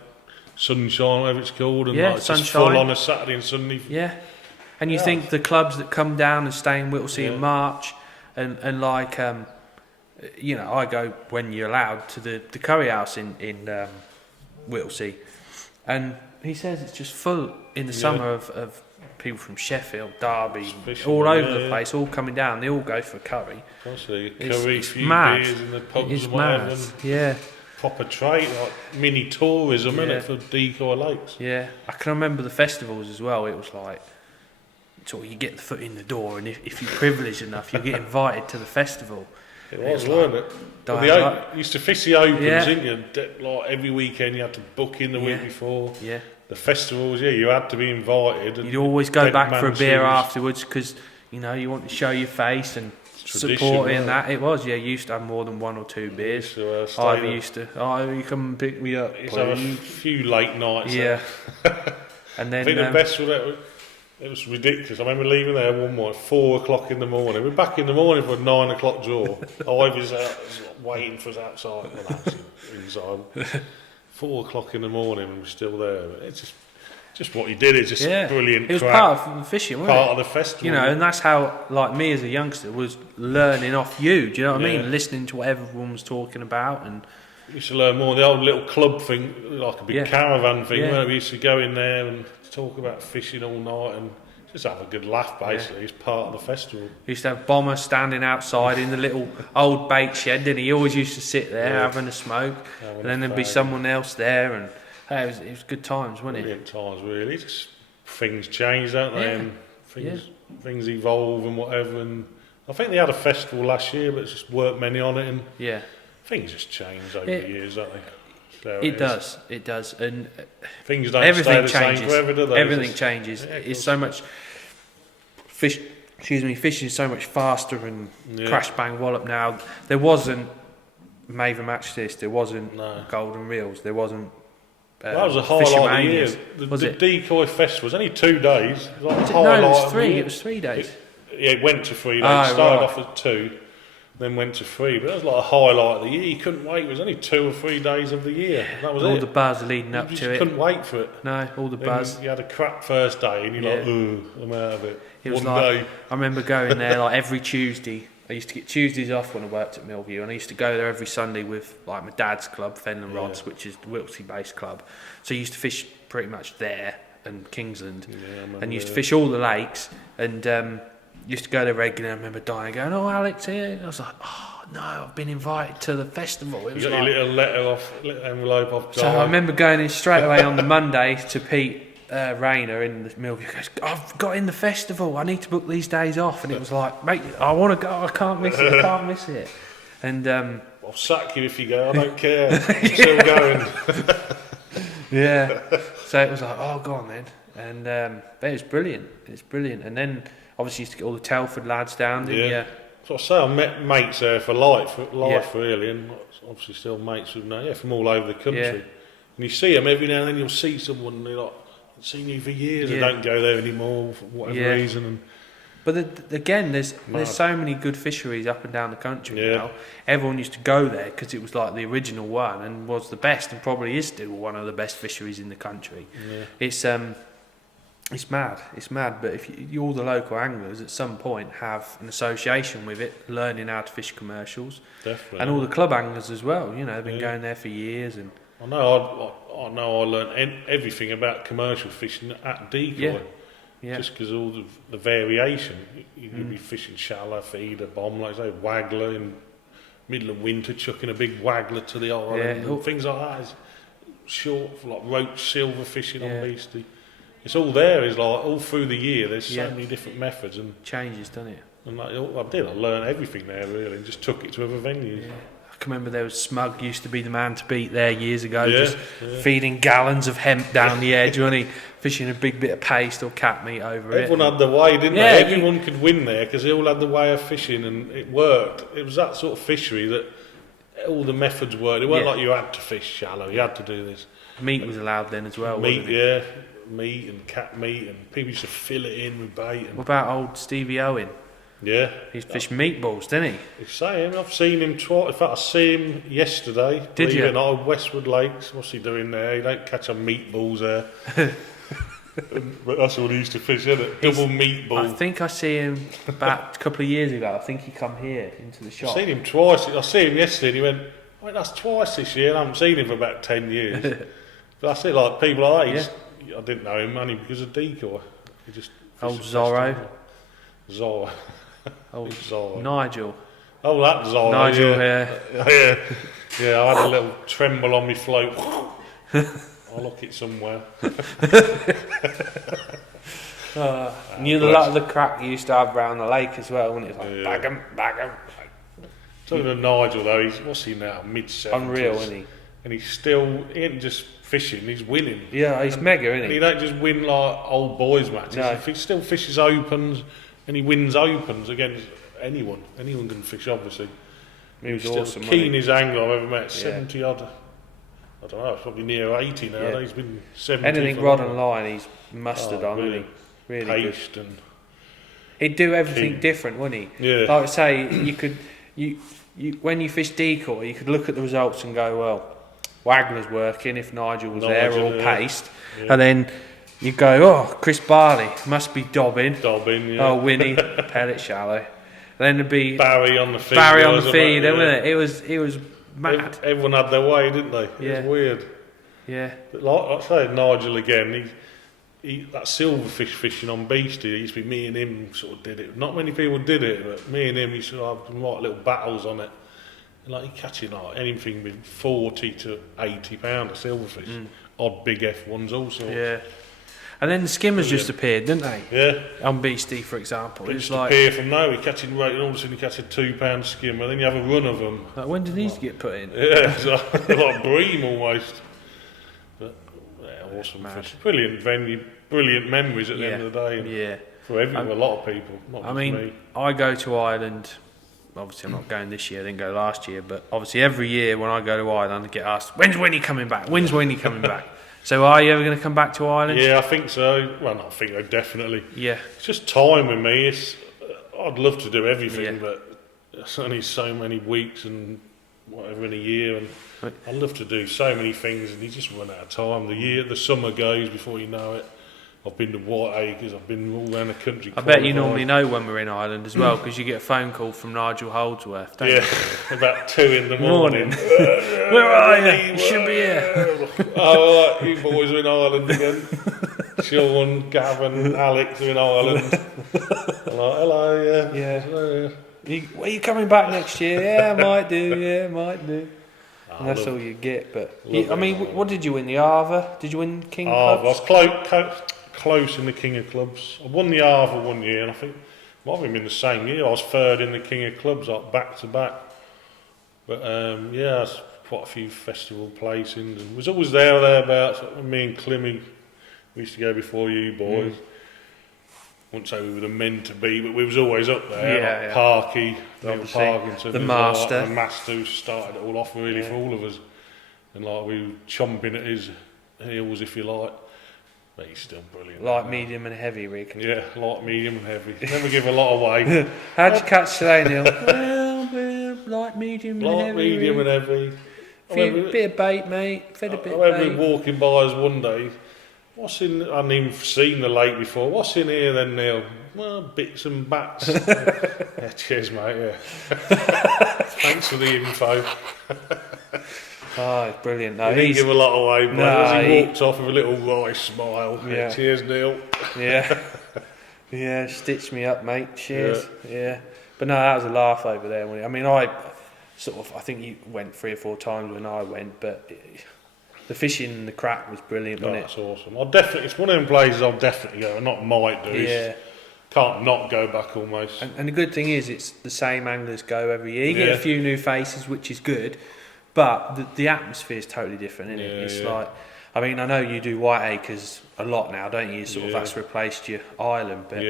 sunshine, whatever it's called, and it's just sunshine. full on a Saturday and Sunday. Yeah. And you think the clubs that come down and stay in Whittlesea in March, and like, I go when you're allowed to the curry house in Whittlesea, and he says it's just full in the summer of people from Sheffield, Derby, all over the place, all coming down. They all go for curry. Honestly, It's curry, few mad. beers in the pubs It's and whatever. mad. And Yeah. proper trade, like mini tourism, innit, for decoy lakes. Yeah, I can remember the festivals as well. It was like, sort of, you get the foot in the door, and if you're privileged enough, you get invited to the festival. It was, weren't it? Well, you used to fish the opens, didn't you? Like every weekend, you had to book in the week before. Yeah. The festivals, you had to be invited. You'd always go back for a beer series. afterwards because you want to show your face and support in that. It was, you used to have more than 1 or 2 beers. Ivy used to, you come and pick me up. Used to have a few late nights. Yeah. And then I think the best was it was ridiculous. I remember leaving there one morning, 4 o'clock in the morning. We're back in the morning for a 9 o'clock draw. Ivy's waiting for us outside. Well, actually, inside. 4 o'clock in the morning and we're still there. It's just what you did. It's just brilliant. It was crap. part of the fishing, wasn't Part it? of the festival. And that's how, like me as a youngster, was learning off you. Do you know what I mean? Listening to what everyone was talking about, and you used to learn more. The old little club thing, like a big caravan thing, where we used to go in there and talk about fishing all night and just have a good laugh. Basically, it's part of the festival. We used to have Bomber standing outside in the little old bait shed, didn't he? He always used to sit there having a smoke, and then there'd be someone else there, and it was good times, wasn't it? Brilliant times, really. Just things change, don't they? And things evolve and whatever. And I think they had a festival last year, but it's just weren't many on it, and things just changed over the years, don't they? So It does, and things don't everything stay the changes. same forever, do they? Everything changes. Yeah, It's so much fishing is so much faster and crash bang wallop now. There wasn't Maver Match this. There wasn't Golden Reels. There wasn't. That was a highlight of the year. The decoy festival was only 2 days. It was like No, it was 3. It was 3 days. It went to 3 days. Started off at 2, then went to 3. But that was like a highlight of the year. You couldn't wait. It was only 2 or 3 days of the year. That was all the buzz leading up to it. You couldn't wait for it. No, all the buzz. You had a crap first day, and you're like, ooh, I'm out of it. It was I remember going there like every Tuesday. I used to get Tuesdays off when I worked at Millview, and I used to go there every Sunday with like my dad's club, Fenland Rods, which is the Wiltshire-based club. So I used to fish pretty much there and Kingsland, and used to fish all the lakes, and used to go there regularly. I remember dying, going, "Oh, Alex here." And I was like, "Oh no, I've been invited to the festival." It was you got your little envelope off. So I remember going in straight away on the Monday to Pete Rayner in the Millview. Goes, "I've got in the festival. I need to book these days off." And it was like, "Mate, I want to go. I can't miss it. I can't miss it." And I'll sack you if you go. I don't care. I'm still going. Yeah. So it was like, "Oh, go on then." And but it was brilliant. It's brilliant. And then obviously used to get all the Telford lads down. Didn't you? So I say I met mates there for life really, and obviously still mates with from all over the country. Yeah. And you see them every now and then. You'll see someone and they're like, "I've seen you for years." They don't go there anymore for whatever reason. And but again, there's so many good fisheries up and down the country now. Everyone used to go there because it was like the original one and was the best, and probably is still one of the best fisheries in the country. Yeah. It's mad. But if all the local anglers at some point have an association with it, learning how to fish commercials, definitely, and all the club anglers as well. You know, they've been going there for years. And I know I learned everything about commercial fishing at decoy. Yeah. Just because all the variation, you could be fishing shallow, feeder, bomb, like I say, waggler in middle of winter, chucking a big waggler to the island, and things like that. Is short, like roach, silver fishing on Beastie. It's all there. It's like all through the year. There's so many different methods and changes, doesn't it? And like, I learned everything there really, and just took it to other venues. Yeah. I can remember there was Smug used to be the man to beat there years ago, just feeding gallons of hemp down the edge, wasn't he? Fishing a big bit of paste or cat meat over it. Everyone had the way, didn't they? Everyone could win there because they all had the way of fishing, and it worked. It was that sort of fishery that all the methods worked. It weren't like you had to fish shallow, you had to do this. Meat was allowed then as well, meat, wasn't it? Meat and cat meat, and people used to fill it in with bait. And what about old Stevie Owen? Yeah. He fished meatballs, didn't he? You say him. I've seen him twice. In fact, I see him yesterday. Did you? In old Westwood Lakes. What's he doing there? He don't catch a meatballs there. But that's all he used to fish, isn't it? Double meatball. I think I see him about a couple of years ago. I think he come here into the shop. I've seen him twice. I see him yesterday and he went, "Wait, that's twice this year." I haven't seen him for about 10 years. But that's it, like people like that. I didn't know him only because of decoy. He just old Zorro. Zorro. Old Zorro. Nigel. Oh, that Zorro. Nigel here. Yeah, I had a little tremble on my float. I'll look it somewhere. Knew the lot of the crack you used to have around the lake as well, wasn't it? Like, bag 'em. Talking of Nigel though, what's he now? Mid-70s. Unreal, isn't he? And he ain't just fishing, he's winning. Yeah, he's mega, isn't he? And he don't just win like old boys matches. No. He still fishes opens, and he wins opens against anyone. Anyone can fish, obviously. He was still awesome. Keenest angler I've ever met. 70 odd. I don't know. Probably near 80 now. Yeah. He's been 70. Anything rod and line, he's mustard on, really, isn't he? Really paste good. And he'd do everything different, wouldn't he? Yeah. Like I say, you when you fish decoy, you could look at the results and go, well, Wagner's working if Nigel was there, or paste, and then you go, oh, Chris Barley must be dobbing. Oh, Winnie, pellet shallow. Then there'd be Barry on the feed. Wasn't it? It was mad. Everyone had their way, didn't they? It was weird. Yeah. But like I say, Nigel again, he that silverfish fishing on Beastie, it used to be me and him sort of did it. Not many people did it, but me and him used to have like little battles on it. And like he catching like anything with 40 to 80 pound of silverfish. Odd big F1s also. Yeah. And then the skimmers just appeared, didn't they? Yeah. On Beastie, for example. They It's just like, appear from nowhere, catching rate, and all of a sudden you catch a £2 skimmer, then you have a run of them. like, when did these get put in? Yeah, it's like bream almost. But yeah, awesome fish. Brilliant venue, brilliant memories at the end of the day. And for everyone, a lot of people. Not just me. I go to Ireland. Obviously, I'm not going this year. I didn't go last year, but obviously every year when I go to Ireland, I get asked, "When's Winnie coming back? When's Winnie coming back?" So, are you ever going to come back to Ireland? Yeah, I think so. Well, not think so, definitely. Yeah. It's just time with me. I'd love to do everything, but it's only so many weeks and whatever in a year, and I'd love to do so many things, and you just run out of time. The summer goes before you know it. I've been to Whiteacres, I've been all around the country. I bet you normally know when we're in Ireland as well, because you get a phone call from Nigel Holdsworth, don't you? About 2 in the morning. Where are you? You should be here. Oh, right, you boys are in Ireland again. Sean, Gavin, Alex are in Ireland. I'm like, hello, yeah. Hello. Are you coming back next year? Yeah, might do. And that's all you get. But what did you win? The Arva? Did you win King Clubs? I was close in the King of Clubs. I won the Arva one year, and I think it might have been the same year. I was third in the King of Clubs, like back to back. But there's quite a few festival placings, and was always there or thereabouts. Me and Climmy, we used to go before you boys. Wouldn't say we were the men to be, but we was always up there. Parky, Parkinson, the master, the master who started it all off really for all of us, and like we were chomping at his heels, if you like. But he's still brilliant. Light, medium, and heavy rig. Yeah, light, medium, and heavy. Never give a lot away. How'd you catch today, Neil? Well, light, medium, and heavy. Light, medium, and heavy. Bit of bait, mate. Fed a bit of bait. bait. I remember walking by us one day. What's in? I hadn't even seen the lake before. What's in here then, Neil? Well, bits and bats. Yeah, cheers, mate. Yeah. Thanks for the info. Oh, brilliant. No, he didn't give a lot away, but as he walked off with a little wry smile. Yeah. Cheers, Neil. Yeah. Yeah, stitched me up, mate. Cheers. Yeah. But no, that was a laugh over there. I mean, I think you went 3 or 4 times when I went, but the fishing and the crack was brilliant, wasn't it? That's awesome. It's one of them places I'll definitely go, and not might do. Yeah. Can't not go back almost. And the good thing is, it's the same anglers go every year. You get a few new faces, which is good, but the atmosphere is totally different, isn't it? It's like, I mean, I know you do Whiteacres a lot now, don't you? Sort of that's replaced your island, but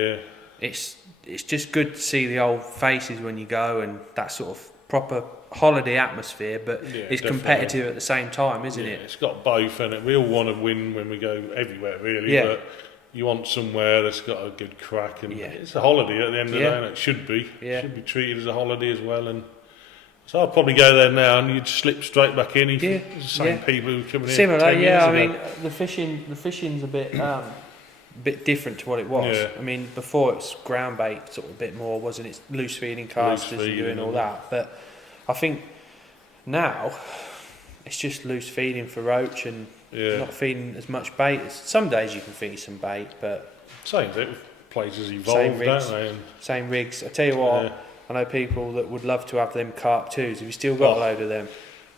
it's just good to see the old faces when you go, and that sort of proper holiday atmosphere, but it's competitive at the same time, isn't it? It's got both, and we all want to win when we go everywhere, really. But you want somewhere that's got a good crack, and it's a holiday at the end of the day, and it should be. It should be treated as a holiday as well. And so I'd probably go there now, and you'd slip straight back in. It's the same people who come in. Similar, 10 years ago. I mean, the fishing's a bit different to what it was. I mean, before it was ground bait, sort of a bit more, wasn't it? Loose feeding casters and doing all that. But I think now it's just loose feeding for roach and not feeding as much bait. Some days you can feed some bait, but same thing. Places evolve, don't they? Same rigs. I tell you what, I know people that would love to have them carp twos. Have you still got a load of them?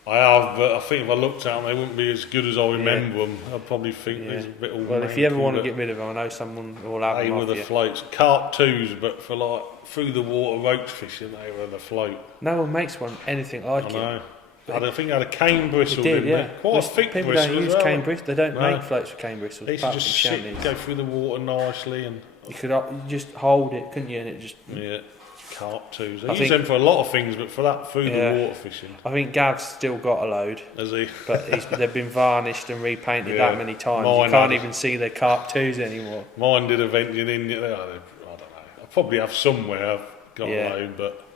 I have, but I think if I looked at them, they wouldn't be as good as I remember them. I'd probably think there's a bit all. Well, if you ever want to get rid of them, I know someone will have them. They were the floats, carp twos, but for like through the water roach fishing, they were the float. No one makes one anything like it. I know. I think I had a cane bristle. It did, Quite a thick people bristle. People don't use cane bristles. They don't make floats with cane bristles. They should just go through the water nicely, and you could just hold it, couldn't you? And it just carp twos. They use them for a lot of things, but for that through the water fishing. I think Gav's still got a load. Has he? But they've been varnished and repainted that many times. You can't even see their carp twos anymore. Mine did eventually in there. I don't know. I probably have somewhere I've got a load, but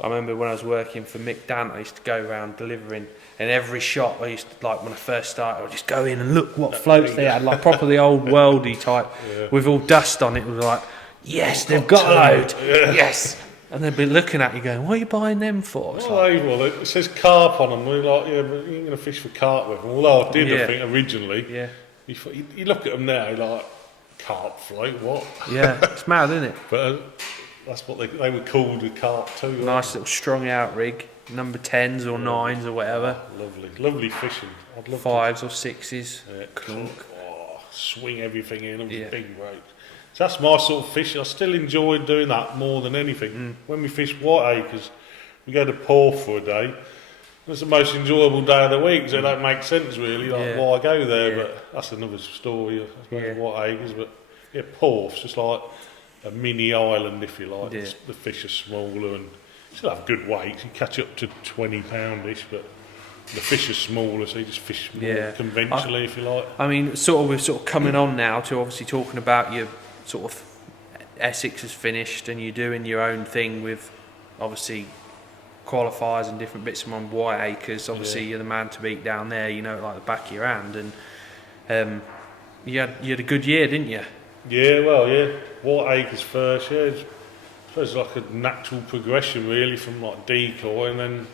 I remember when I was working for Mick Dant, I used to go around delivering, and every shop I used to, like when I first started, I'd just go in and look what floats they had, like proper the old worldy type, with all dust on it. It was like, yes, they've got a load, yes. And they'd be looking at you going, what are you buying them for? It's it says carp on them. We're like, but you ain't going to fish for carp with them. Although I did, I think, originally. You look at them now, you're like, carp float, what? Yeah, it's mad, isn't it? But that's what they were called, with carp too. Nice little strung out rig, number 10s or 9s or whatever. Lovely fishing. I'd love 5s or 6s. Yeah. Clunk. swing everything in, all the big ropes. So that's my sort of fishing. I still enjoy doing that more than anything. When we fish Whiteacres, we go to Porth for a day. It's the most enjoyable day of the week, so it don't make sense really, like why I go there, but that's another story, I suppose, Whiteacres. But yeah, Porth's just like a mini island, if you like. The fish are smaller and you still have good weights. You catch up to 20 poundish, but the fish are smaller, so you just fish more conventionally, if you like. I mean, we're sort of coming on now to obviously talking about your sort of Essex is finished and you're doing your own thing with obviously qualifiers and different bits from on Whiteacres. Obviously, you're the man to beat down there. You know it like the back of your hand, and you had a good year, didn't you? Yeah, well, Whiteacres first. Yeah, it's like a natural progression really from like decoy, and then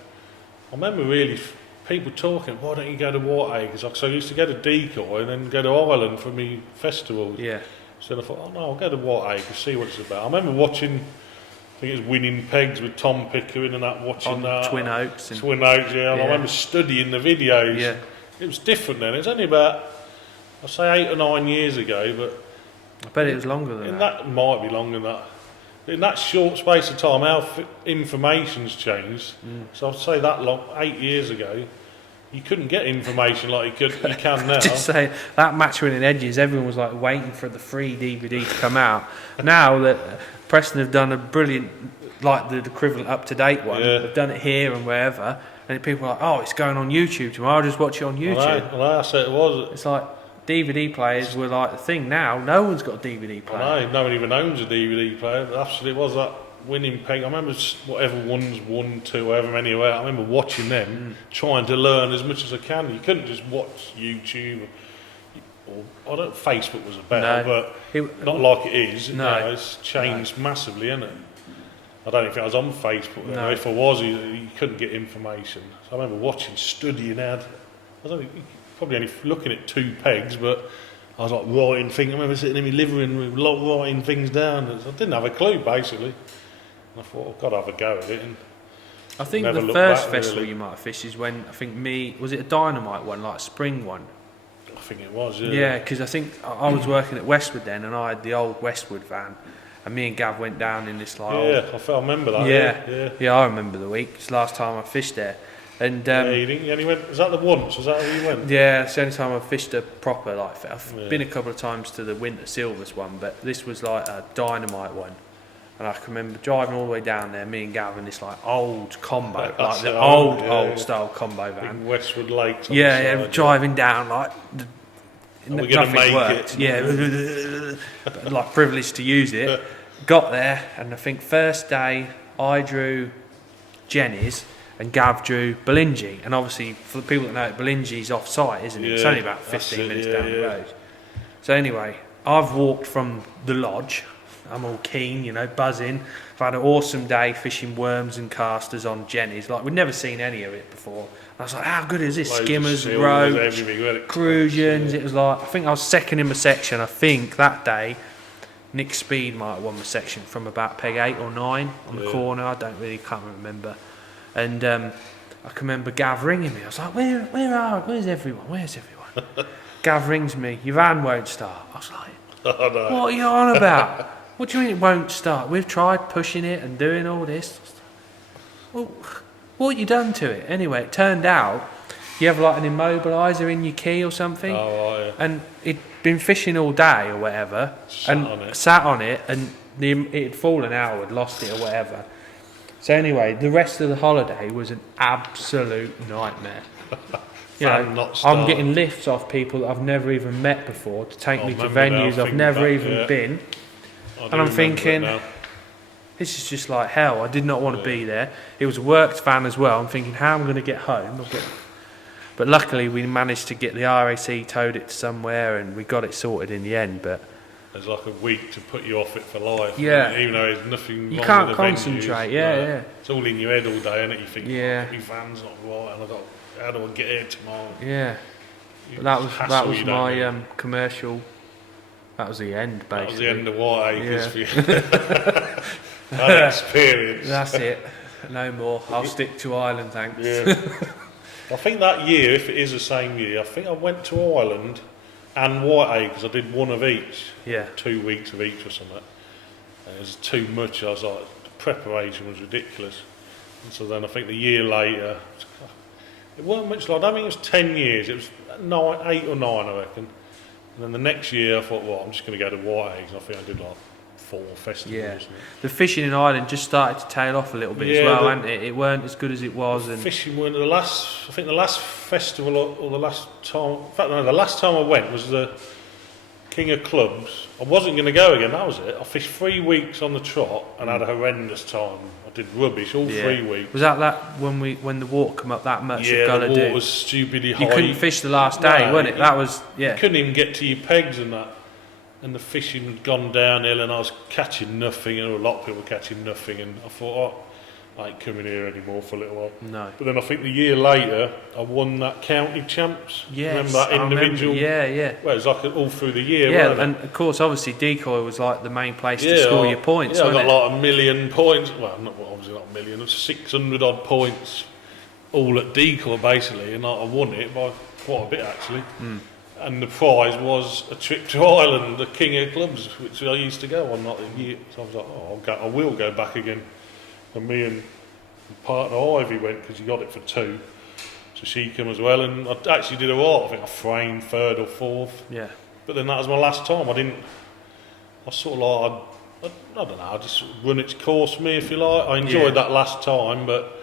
I remember really people talking, why don't you go to Whiteacres? So I used to go to decoy and then go to Ireland for me festivals. Yeah. So I thought, oh no, I'll go to Whiteacres, see what it's about. I remember watching, I think it was Winning Pegs with Tom Pickering and that, watching on that. Twin Oaks. Twin Oaks, yeah. And I remember studying the videos. Yeah. It was different then. It was only about, I'd say 8 or 9 years ago, but I bet it was longer than that. That might be longer than that. In that short space of time, our information's changed. So I'd say that long, 8 years ago, you couldn't get information like you can now. Just say that match winning edges, everyone was like waiting for the free DVD to come out. Now that Preston have done a brilliant, like the equivalent up to date one, they've done it here and wherever, and people are like, oh, it's going on YouTube tomorrow, I'll just watch it on YouTube. I know, that's it was. It's like DVD players were like the thing now. No one's got a DVD player. I know, no one even owns a DVD player. But absolutely, it was that Winning Peg. I remember whatever one's 1, 2, whatever many were. I remember watching them, trying to learn as much as I can. You couldn't just watch YouTube. Or I don't. Facebook was better, but not like it is. No, you know, it's changed massively, hasn't it? I don't think I was on Facebook then. No. If I was, you couldn't get information. So I remember watching, studying ad. I don't think. Probably only looking at 2 pegs, but I was like writing things. I remember sitting in my living room writing things down. I didn't have a clue basically. And I thought, I've got to have a go at it. And I think the first festival you might have fished is when was it a dynamite one, like a spring one? I think it was. Yeah. Yeah, because I think I was working at Westwood then, and I had the old Westwood van, and me and Gav went down in this like. Yeah, I remember that. Yeah, I remember the week. It's the last time I fished there. And you only went, was that the once? Was that where you went? Yeah, it's the only time I've fished a proper like. I've been a couple of times to the Winter Silvers one, but this was like a dynamite one. And I can remember driving all the way down there, me and Gavin, this like old combo, like the old style combo van. Big Westwood Lakes. Driving down like. Nothing worked. Yeah, but, like privileged to use it. Got there, and I think first day I drew Jenny's. And Gav drew Belingi, and obviously for the people that know it, Belingi's off site, isn't it? It's only about 15 minutes down the road. So anyway, I've walked from the lodge. I'm all keen, buzzing. I've had an awesome day fishing worms and casters on Jenny's. Like we'd never seen any of it before. I was like, how good is this? Skimmers, roach, crusions. It was like I think I was second in my section. I think that day Nick Speed might have won my section from about peg 8 or 9 on the corner. I can't remember. And I can remember Gav ringing me. I was like, where's everyone? Gav rings me, your van won't start. I was like, what are you on about? What do you mean it won't start? We've tried pushing it and doing all this. Well, what have you done to it? Anyway, it turned out you have like an immobiliser in your key or something. Oh, yeah. And it'd been fishing all day or whatever. Sat on it and it had fallen out, had lost it or whatever. So anyway, the rest of the holiday was an absolute nightmare. I'm getting lifts off people that I've never even met before to take me to venues I've never even been. And I'm thinking, this is just like hell. I did not want to be there. It was a worked van as well. I'm thinking, how am I going to get home? But luckily, we managed to get the RAC, towed it to somewhere, and we got it sorted in the end. But there's like a week to put you off it for life. Yeah. Even though there's nothing you wrong can't with the concentrate. venues, It's all in your head all day, and you think, my van's not right, and how do I get here tomorrow? Yeah. But that was my commercial. That was the end, basically. That was the end of Whiteacres for you. That experience. That's it. No more. I'll stick to Ireland, thanks. Yeah. I think that year, if it is the same year, I think I went to Ireland and white acres. I did one of each. Yeah. 2 weeks of each or something. And it was too much. I was like, the preparation was ridiculous. And so then I think the year later, it wasn't much like, I think it was 10 years. It was 8 or 9, I reckon. And then the next year I thought, well, I'm just going to go to white acres. And I think I did like 4 festivals. Yeah. The fishing in Ireland just started to tail off a little bit as well, hadn't it? It weren't as good as it was. And fishing weren't the last festival or the last time. In fact, no, the last time I went was the King of Clubs. I wasn't going to go again. That was it. I fished 3 weeks on the trot and had a horrendous time. I did rubbish all 3 weeks. Was that when the water come up that much? Yeah, the water was stupidly high. You couldn't fish the last day, wasn't it? That was You couldn't even get to your pegs and that. And the fishing had gone downhill, and I was catching nothing, and a lot of people were catching nothing. And I thought, I ain't coming here anymore for a little while. No. But then I think the year later, I won that county champs. Yes, remember that individual? Yeah. Well, it was like all through the year, yeah, wasn't it? and of course, obviously, decoy was like the main place to score your points. Yeah, I got wasn't it? like 1 million points. Well, obviously not 1 million. It was 600 odd points, all at decoy basically, and I won it by quite a bit actually. And the prize was a trip to Ireland, the King of Clubs, which I used to go on like a year. So I was like, I will go back again. And me and partner Ivy went because he got it for 2. So she came as well, and I actually did alright. I think I framed 3rd or 4th. Yeah. But then that was my last time. I sort of like, I don't know, I just run its course for me, if you like. I enjoyed that last time, but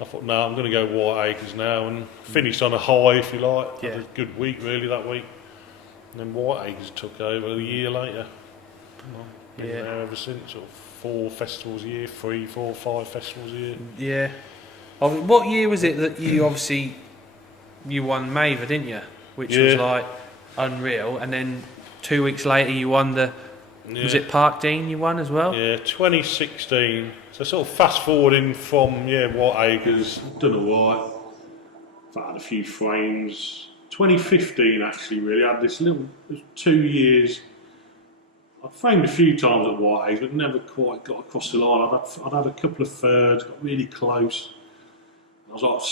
I thought, no, I'm going to go white acres now, and finished on a high, if you like. Yeah. Had a good week, really, that week. And then white acres took over a year later. Been there ever since, sort of 4 festivals a year, 3, 4, 5 festivals a year. Yeah. What year was it that you won Maver, didn't you? Which was like unreal. And then 2 weeks later you won was it Park Dean you won as well? Yeah, 2016. So sort of fast forwarding from white acres, done alright. I've had a few frames. 2015 actually really had this little 2 years. I framed a few times at white acres, but never quite got across the line. I'd had a couple of thirds, got really close. I was like,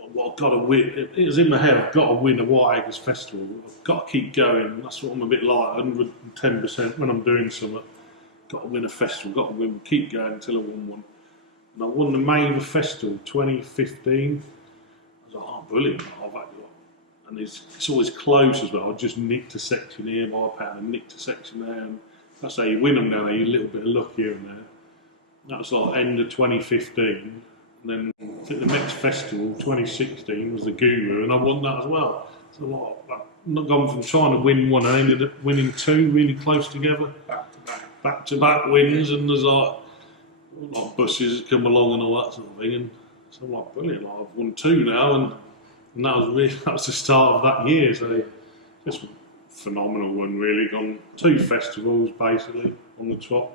I've got to win. It was in my head, I've got to win a white acres festival. I've got to keep going. That's what I'm a bit like, 110% when I'm doing something. Got to win a festival, got to win, keep going until I won one. And I won the Maver Festival 2015. I was like, oh, brilliant. And it's always close as well. I just nicked a section here by a pound and nicked a section there. And that's how you win them now, you a little bit of luck here and there. That was like end of 2015. And then I think the next festival, 2016, was the Guru, and I won that as well. So I've not gone from trying to win one, I ended up winning 2 really close together. Back-to-back wins, and there's like buses come along and all that sort of thing. And so I'm like, brilliant, I've won 2 now, and that was the start of that year. So just a phenomenal one, really. Gone 2 festivals basically on the trot.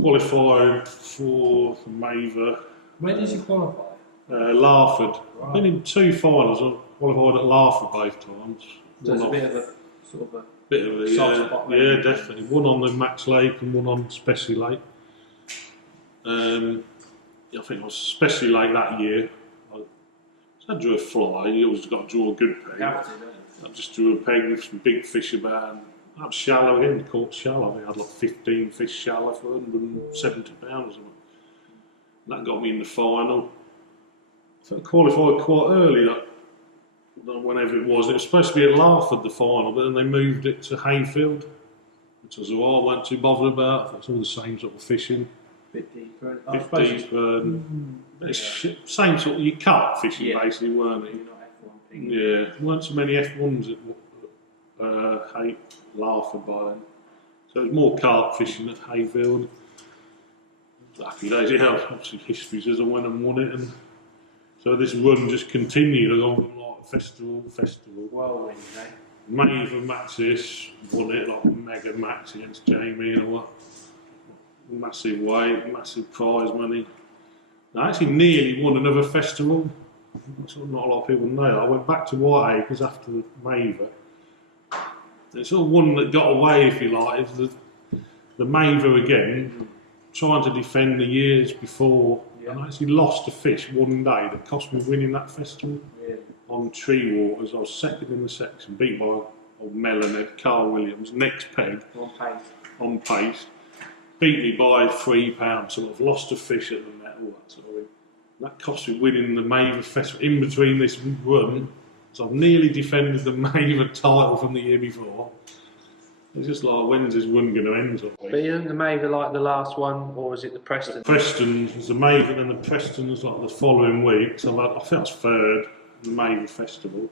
Qualified for the Maver. Where did you qualify? Larford. Right. Been in 2 finals. I qualified at Larford both times. So it's a bit of a sort of a soft spot. Yeah, definitely. One on the Max Lake and one on Specially Lake. I think it was Specially Lake that year. I drew a fly. You always got to draw a good peg. I just drew a peg with some big fish about. That was shallow again, the caught shallow. I think I had like 15 fish shallow for 170 pounds or something. And that got me in the final. So I qualified quite early, whenever it was. It was supposed to be at Larford, the final, but then they moved it to Hayfield, which was all I weren't too bothered about. It's all the same sort of fishing. Bit deeper. Bit deeper. Same sort of, you carp fishing basically, weren't it? Yeah, there weren't so many F1s at Larford by then. So it was more carp fishing at Hayfield. Happy days, obviously history says I went and won it, and so this run just continued. I gone from like festival. Whirlwind, eh? Maver matches, won it like a mega match against Jamie and all that. Massive weight, massive prize money. I actually nearly won another festival. Not a lot of people know that. I went back to White Acres after the Maver. It's sort of one that got away, if you like. It's the Maver again, trying to defend the years before. And I actually lost a fish one day that cost me winning that festival. Yeah. on Tree Waters. I was second in the section, beat by old Melonhead, Carl Williams. Next peg, on pace. Beat me by £3, so I've lost a fish at the net, all that sort of thing. That cost me winning the Maver Festival in between this run. So I've nearly defended the Maver title from the year before. It's just like, when's this run going to end? Sort of thing. But isn't the Maver like the last one, or was it the Preston? The Preston was the Maver, and the Preston was like the following week. So I think I was third in the Maver Festival.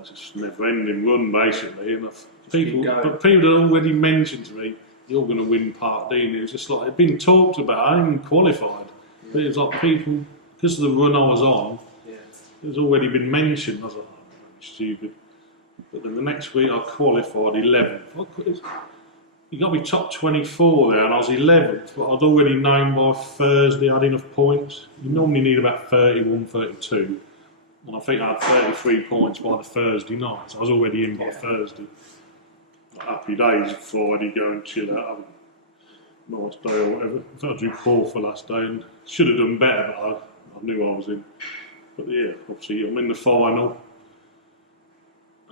It's just a never-ending run, basically. And people had already mentioned to me, you're going to win Part D. And it was just like, it'd been talked about, I hadn't qualified. Yeah. But it was like people, because of the run I was on, it was already been mentioned. I was like, oh, I'm stupid. But then the next week I qualified 11th. You got to be top 24 there, and I was 11th, but I'd already known by Thursday I had enough points. You normally need about 31, 32. And I think I had 33 points by the Thursday night, so I was already in by Thursday. Happy days, Friday, go and chill out, have a nice day or whatever. I think I drew fourth for last day and should have done better, but I knew I was in. But yeah, obviously I'm in the final.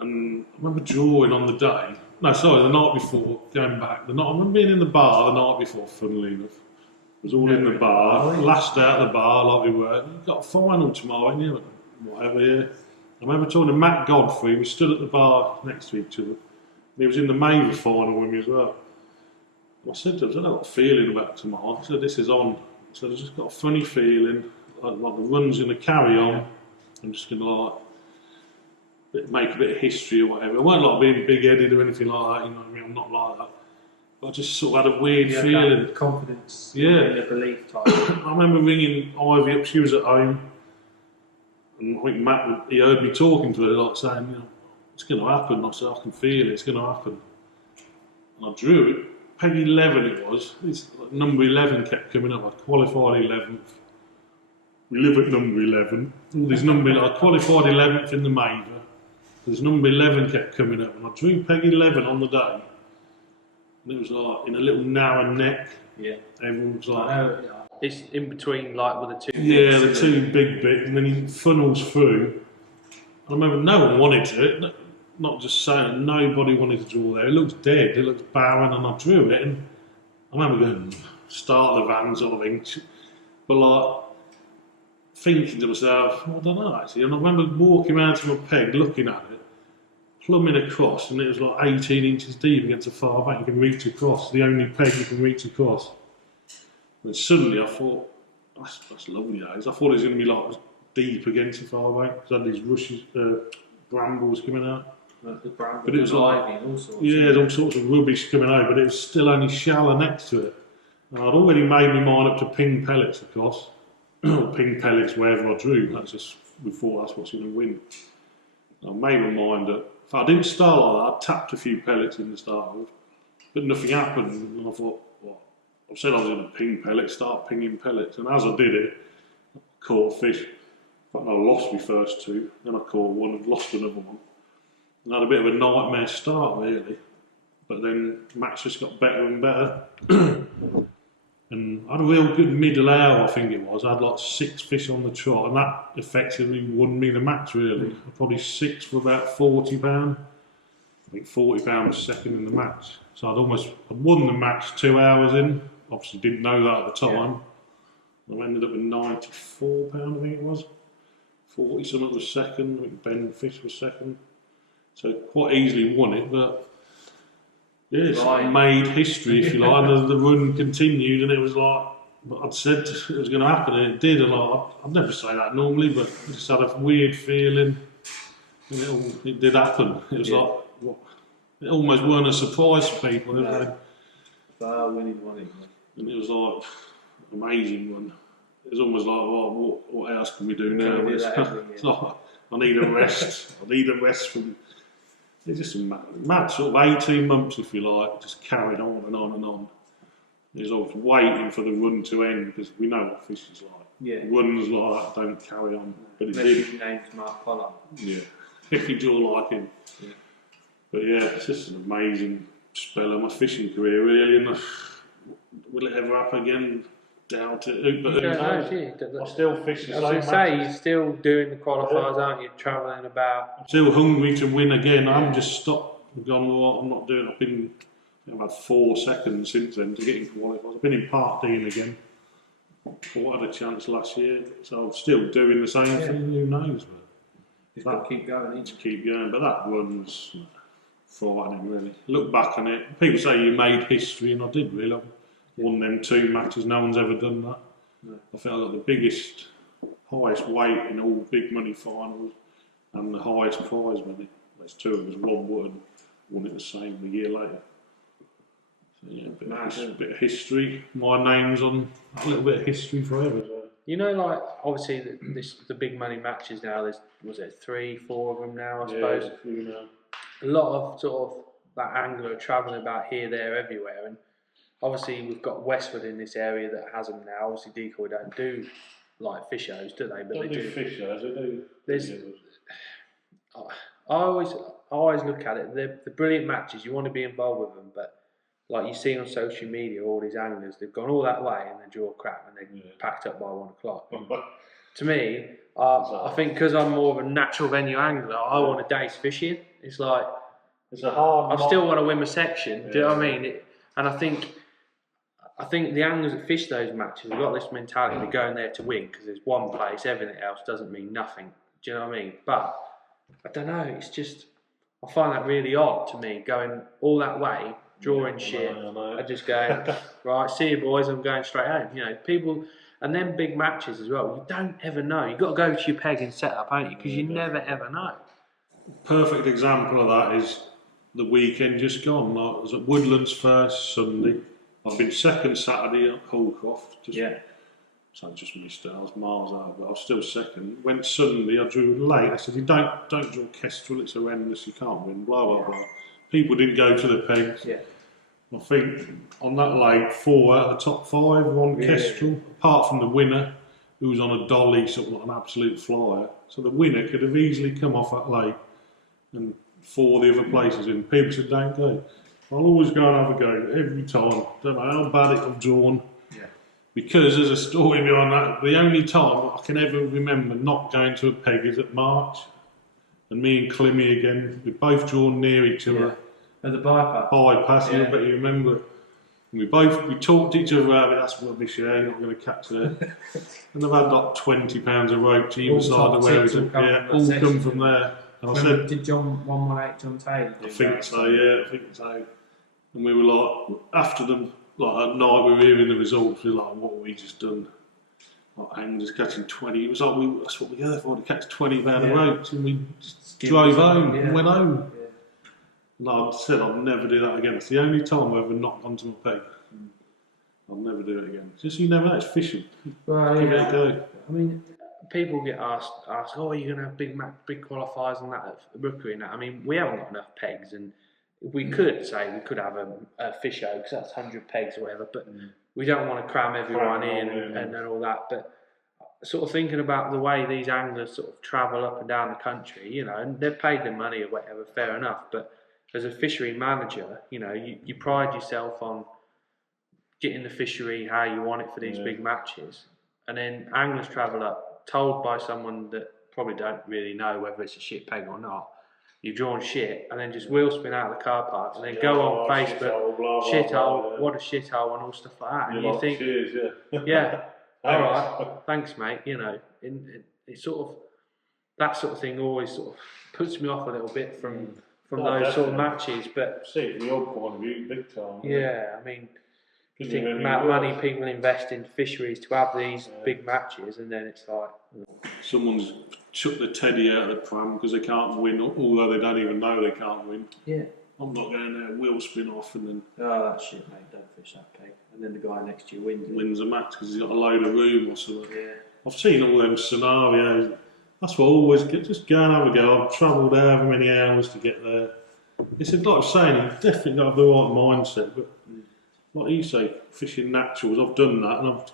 And I remember drawing on the day, the night before, going back. I remember being in the bar the night before, funnily enough. It was all in the bar, last day at the bar like we were. We've got a final tomorrow, and whatever, yeah. I remember talking to Matt Godfrey, we stood at the bar next to each other. He was in the Maver final with me as well. I said, I don't know what feeling about tomorrow. I said, this is on. I said, I've just got a funny feeling, like the run's going to carry on. I'm just going to make a bit of history or whatever. I weren't like being big-headed or anything like that, you know what I mean? I'm not like that. But I just sort of had a weird feeling. That confidence, yeah. A belief type. I remember ringing Ivy up, she was at home. And I think Matt, he heard me talking to her, like saying, it's going to happen. I said, I can feel it, it's going to happen. And I drew it. Peg 11 it was. Number 11 kept coming up. I qualified 11th. We live at number 11. All these I qualified 11th in the Maver. There's number 11 kept coming up. And I drew Peg 11 on the day. And it was like in a little narrow neck. Yeah. Everyone was like... It's in between, like, with the two Yeah, bits, the two big bits. And then he funnels through. I remember no one wanted to. Not just saying, nobody wanted to draw there. It looks dead, it looks barren, and I drew it. And I remember going, start the van sort of thing. But like, thinking to myself, I don't know actually. And I remember walking around to my peg, looking at it, plumbing across, and it was like 18 inches deep against a far bank. You can reach across, the only peg you can reach across. And suddenly I thought, that's lovely, that is. I thought it was going to be like deep against the far bank, because I had these rushes, brambles coming out. But it was like, there's all sorts of rubbish coming out, but it was still only shallow next to it. And I'd already made my mind up to ping pellets across, ping pellets wherever I drew. We thought that's what's going to win. I made my mind up. If I didn't start like that, I tapped a few pellets in the start with, but nothing happened. And I thought, I said I was going to ping pellets, start pinging pellets, and as I did it, I caught a fish. I lost my first two, then I caught one and lost another one. And I had a bit of a nightmare start, really. But then match just got better and better. And I had a real good middle hour, I think it was. I had like 6 fish on the trot, and that effectively won me the match, really. I probably 6 for about £40. I think £40 was second in the match. So I'd won the match 2 hours in. Obviously didn't know that at the time. Yeah. I ended up with £94, I think it was. 40 something was second. I think Ben Fish was second. So quite easily won it, but yes, made history, if you like. And the run continued, and it was like, but I'd said it was going to happen, and it did. And I'd never say that normally, but I just had a weird feeling, and it did happen. It was like, it almost weren't a surprise for people. No. Winning one, and it was like amazing one. It was almost like, what else can we do now? It's like, I need a rest. I need a rest from. It's just a mad sort of 18 months, if you like, just carried on and on and on. I was waiting for the run to end, because we know what fish is like. Yeah. Runs like that don't carry on. But it did. Named Mark Pollard. Yeah. If you draw like him. Yeah. But yeah, it's just an amazing spell of my fishing career, really. And will it ever happen again? down to who, but You who don't know, knows? do you? I still fish the I was same going to say, matches. you're still doing the qualifiers, aren't you? Travelling about. I'm still hungry to win again. I haven't just stopped and gone, well, I'm not doing it. I've had 4 seconds since then to get in qualifiers. I've been in Part D again. I had a chance last year, so I'm still doing the same thing. Who knows? But Just got to keep going. to keep going, but that run's frightening, really. Look back on it. People say you made history, and I did really. I won them 2 matches. No one's ever done that. No. I think I got the biggest, highest weight in all big money finals, and the highest prize money. There's 2 of us. Rob Wood won it the same a year later. So yeah, a bit of history. My name's on a little bit of history forever. So. You know, like obviously the big money matches now. There's 3, 4 of them now. I suppose. You know. A lot of sort of that angler are travelling about here, there, everywhere, and obviously we've got Westwood in this area that has them now. Obviously, Decoy don't do like fish shows, do they? But Don't they do fish shows. They do. There's. I always look at it. They're brilliant matches. You want to be involved with them, but like you see on social media, all these anglers, they've gone all that way and they draw crap and they're packed up by 1 o'clock. To me, I think because I'm more of a natural venue angler, I want a day's fishing. It's like it's a hard. I still want to win my section. Do you know what I mean? And I think the anglers that fish those matches have got this mentality of going there to win because there's one place. Everything else doesn't mean nothing. Do you know what I mean? But I don't know. It's just I find that really odd to me going all that way. Drawing shit, I just go, right, see you boys, I'm going straight home. You know, people, and then big matches as well, you don't ever know. You've got to go to your peg and set up, haven't you? Because you never ever know. Perfect example of that is the weekend just gone. I was at Woodlands first Sunday. I've been second Saturday at Holcroft. So I just missed it. I was miles out, but I was still second. Went Sunday, I drew late. I said, you don't draw Kestrel, it's horrendous, you can't win, blah, blah, blah. People didn't go to the pegs. Yeah. I think on that lake, 4 out of the top 5 were on Kestrel, apart from the winner, who was on a dolly, sort of like an absolute flyer. So the winner could have easily come off that lake and 4 the other places in. People said, don't go. I'll always go and have a go, every time. Don't know how bad it I've drawn. Yeah. Because there's a story behind that. The only time I can ever remember not going to a peg is at March. And me and Climmy again, we both drawn near each other. At the bypass. I bet you remember. And we talked each other out, that's rubbish, you're not going to catch there. And I've had like £20 of rope to either side of where all come from there. And I said, did John 118 John Taylor do I think so, I think so. And we were like, after them, like at night we were hearing the results, we were like, what have we just done? Like anglers catching 20, it was like, that's what we go there for, to catch 20 pound of ropes, and we just drove home and went home. Yeah. And I said I'd never do that again. It's the only time I've ever not gone to my peg. I'll never do it again. Just you never know, it's fishing. Well, give it a go. I mean, people get asked, oh, are you going to have big qualifiers and that at rookery and that? I mean, we haven't got enough pegs, and we could say we could have a fish show because that's 100 pegs or whatever, but we don't want to cram everyone in and all that. But sort of thinking about the way these anglers sort of travel up and down the country, you know, and they've paid their money or whatever, fair enough. But as a fishery manager, you know, you pride yourself on getting the fishery how you want it for these big matches, and then anglers travel up, told by someone that probably don't really know whether it's a shit peg or not. You've drawn shit, and then just wheel spin out of the car park, and then go on Facebook, shithole, what a shithole, and all stuff like that. And you think, cheers, yeah, all right, thanks, mate. You know, it's sort of that sort of thing always sort of puts me off a little bit from those sort of matches. But see it from your point of view, big time. Yeah, I mean, you think the amount of money people invest in fisheries to have these big matches, and then it's like someone's chucked the teddy out of the pram because they can't win, although they don't even know they can't win. Yeah. I'm not going there, wheel spin off and then... Oh, that shit, mate, don't fish that peg. And then the guy next to you wins a match because he's got a load of room or something. Yeah. I've seen all them scenarios. That's what I always get, just go and have a go. I've travelled however many hours to get there. It's like I'm saying, you've definitely got to have the right mindset, but like you say, fishing naturals, I've done that and I've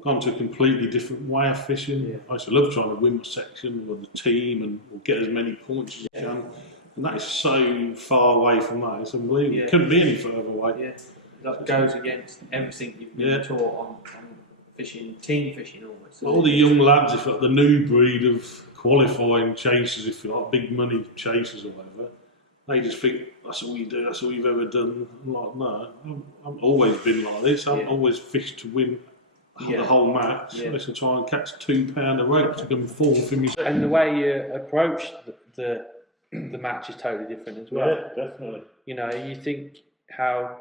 gone to a completely different way of fishing. Yeah. I used to love trying to win my section with the team and get as many points as you can. And that is so far away from that, it's unbelievable. Yeah. It couldn't be any further away. Yeah, that goes against everything you've been taught on fishing, team fishing almost. All the young lads, if like the new breed of qualifying chasers, if you like, big money chasers or whatever, they just think that's all you do, that's all you've ever done. I'm like, no, I've always been like this. I've always fished to win the whole match. I used to try and catch £2 a rope to come fourth in my... And the way you approach the match is totally different as well. Yeah, definitely. You know, you think how